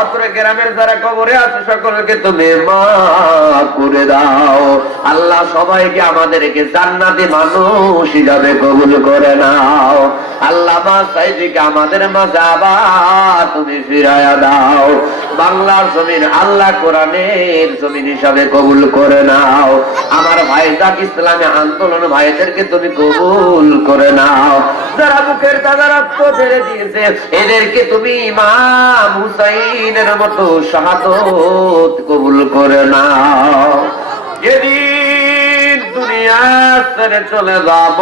অত্র গ্রামের যারা কবরে আছে সকলকে তুমি মাফ করে দাও। আল্লাহ সবাইকে আমাদেরকে জান্নাতি মানুষ হিসাবে কবুল করে নাও। আল্লাহ মা সাইদিকে আমাদের মাঝে আবার তুমি ফিরাইয়া দাও। বাংলার জমিন আল্লাহ কোরআনের জমিন হিসাবে কবুল করে নাও। আমার ভাইজান ইসলামী আন্দোলন ভাইদেরকে তুমি কবুল করে নাও। যারা মুখের দাদা রক্ত ছেড়ে দিয়েছে এদেরকে তুমি ইমাম হুসাইনের মতো শাহাদত কবুল করে নাও। যেদিন দুনিয়া ছেড়ে চলে যাব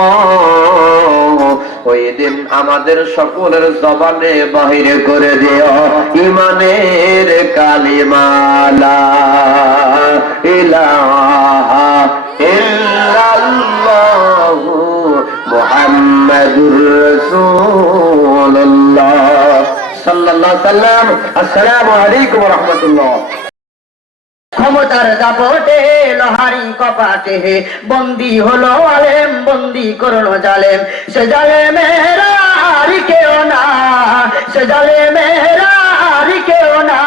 ওই দিন আমাদের সকলের জবানে বাহিরে করে দিও ইমানের কালিমা লা ইলাহা ইল্লাল্লাহু মুহাম্মাদুর রাসূলুল্লাহ সাল্লাল্লাহু আলাইহি ওয়াসাল্লাম। আসসালামু আলাইকুম ওয়া রাহমাতুল্লাহ। ক্ষমতার দাপটে লোহারি কপাটে বন্দি হলো আলেম, বন্দি করলো জালেম। সে জালেমেরা আর কেউ না, সে জালেমেরা আর কেউ না।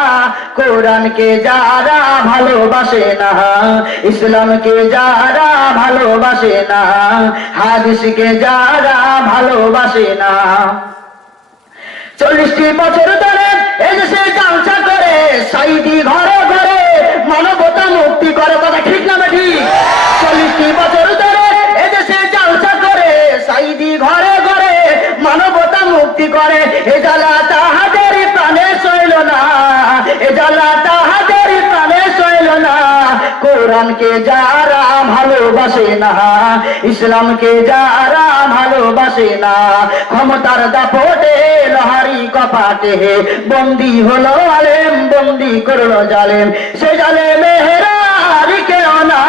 কোরআনকে যারা ভালোবাসে না, ইসলামকে যারা ভালোবাসে না, হাদিসকে যারা ভালোবাসে না। 40টি বছর ধরে এদেশে জালসা করে সাইদি ঘরে ঘরে মানবতা মুক্তি করে, কথা ঠিক না ঠিক? 40টি বছর ধরে এদেশে জালসা করে সাইদি ঘরে ঘরে মানবতা মুক্তি করে। এ জ্বালা তাহাদের প্রাণে সইল না, এ জ্বালা তাহাদের প্রাণে সইল না। কোরআনকে যারা ভালোবাসে না, ইসলামকে যারা ভালোবাসে না, ক্ষমতার দাপটে লোহারি কপাটে বন্দি হলো আলেম, বন্দি করলো জালেম। সে জালেমেরা আর কেউ না,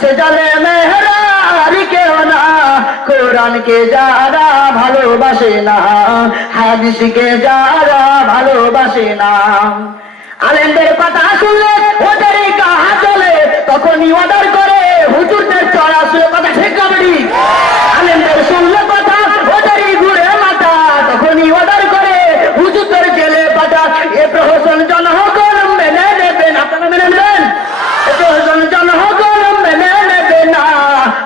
সে জালেমেরা আর কেউ না। কোরআনকে যারা ভালোবাসে না, হাদিসকে যারা ভালোবাসে না। আলেমদের কথা শুনলে ওদের কাহা চলে, তখনই অর্ডার করে হুজুরদের চড়া শুনে, কথা ঠিক না বেটি? আলেমদের শুনলে কথা ওদেরই ঘুরে মাথা, তখনই অর্ডার করে হুজুরদের জেলে পাঠা। এ প্রহসন জনগণ মেনে নেবেন, আপনারা মেনে নেবেন? এ প্রহসন জনগণ মেনে নেবে না।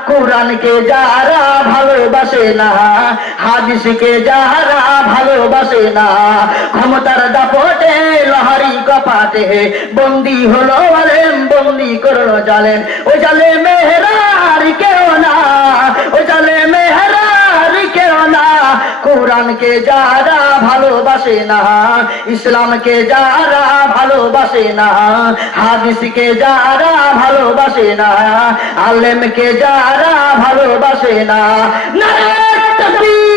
কোরআনকে যারা ভালোবাসে না, হাদিসকে যারা ভালোবাসে না, ক্ষমতার দাপটে লোহারি কপাটে বন্দি হলো আলেম, বন্দি করলো জালেম। ওই জালেমেরা আর কেউ না, ওই জালেমেরা আর কেউ না। কোরআনকে যারা ভালোবাসে না, ইসলামকে যারা ভালোবাসে না, হাদিসকে যারা ভালোবাসে না, আলেমকে যারা ভালোবাসে না। নারে তাকবীর।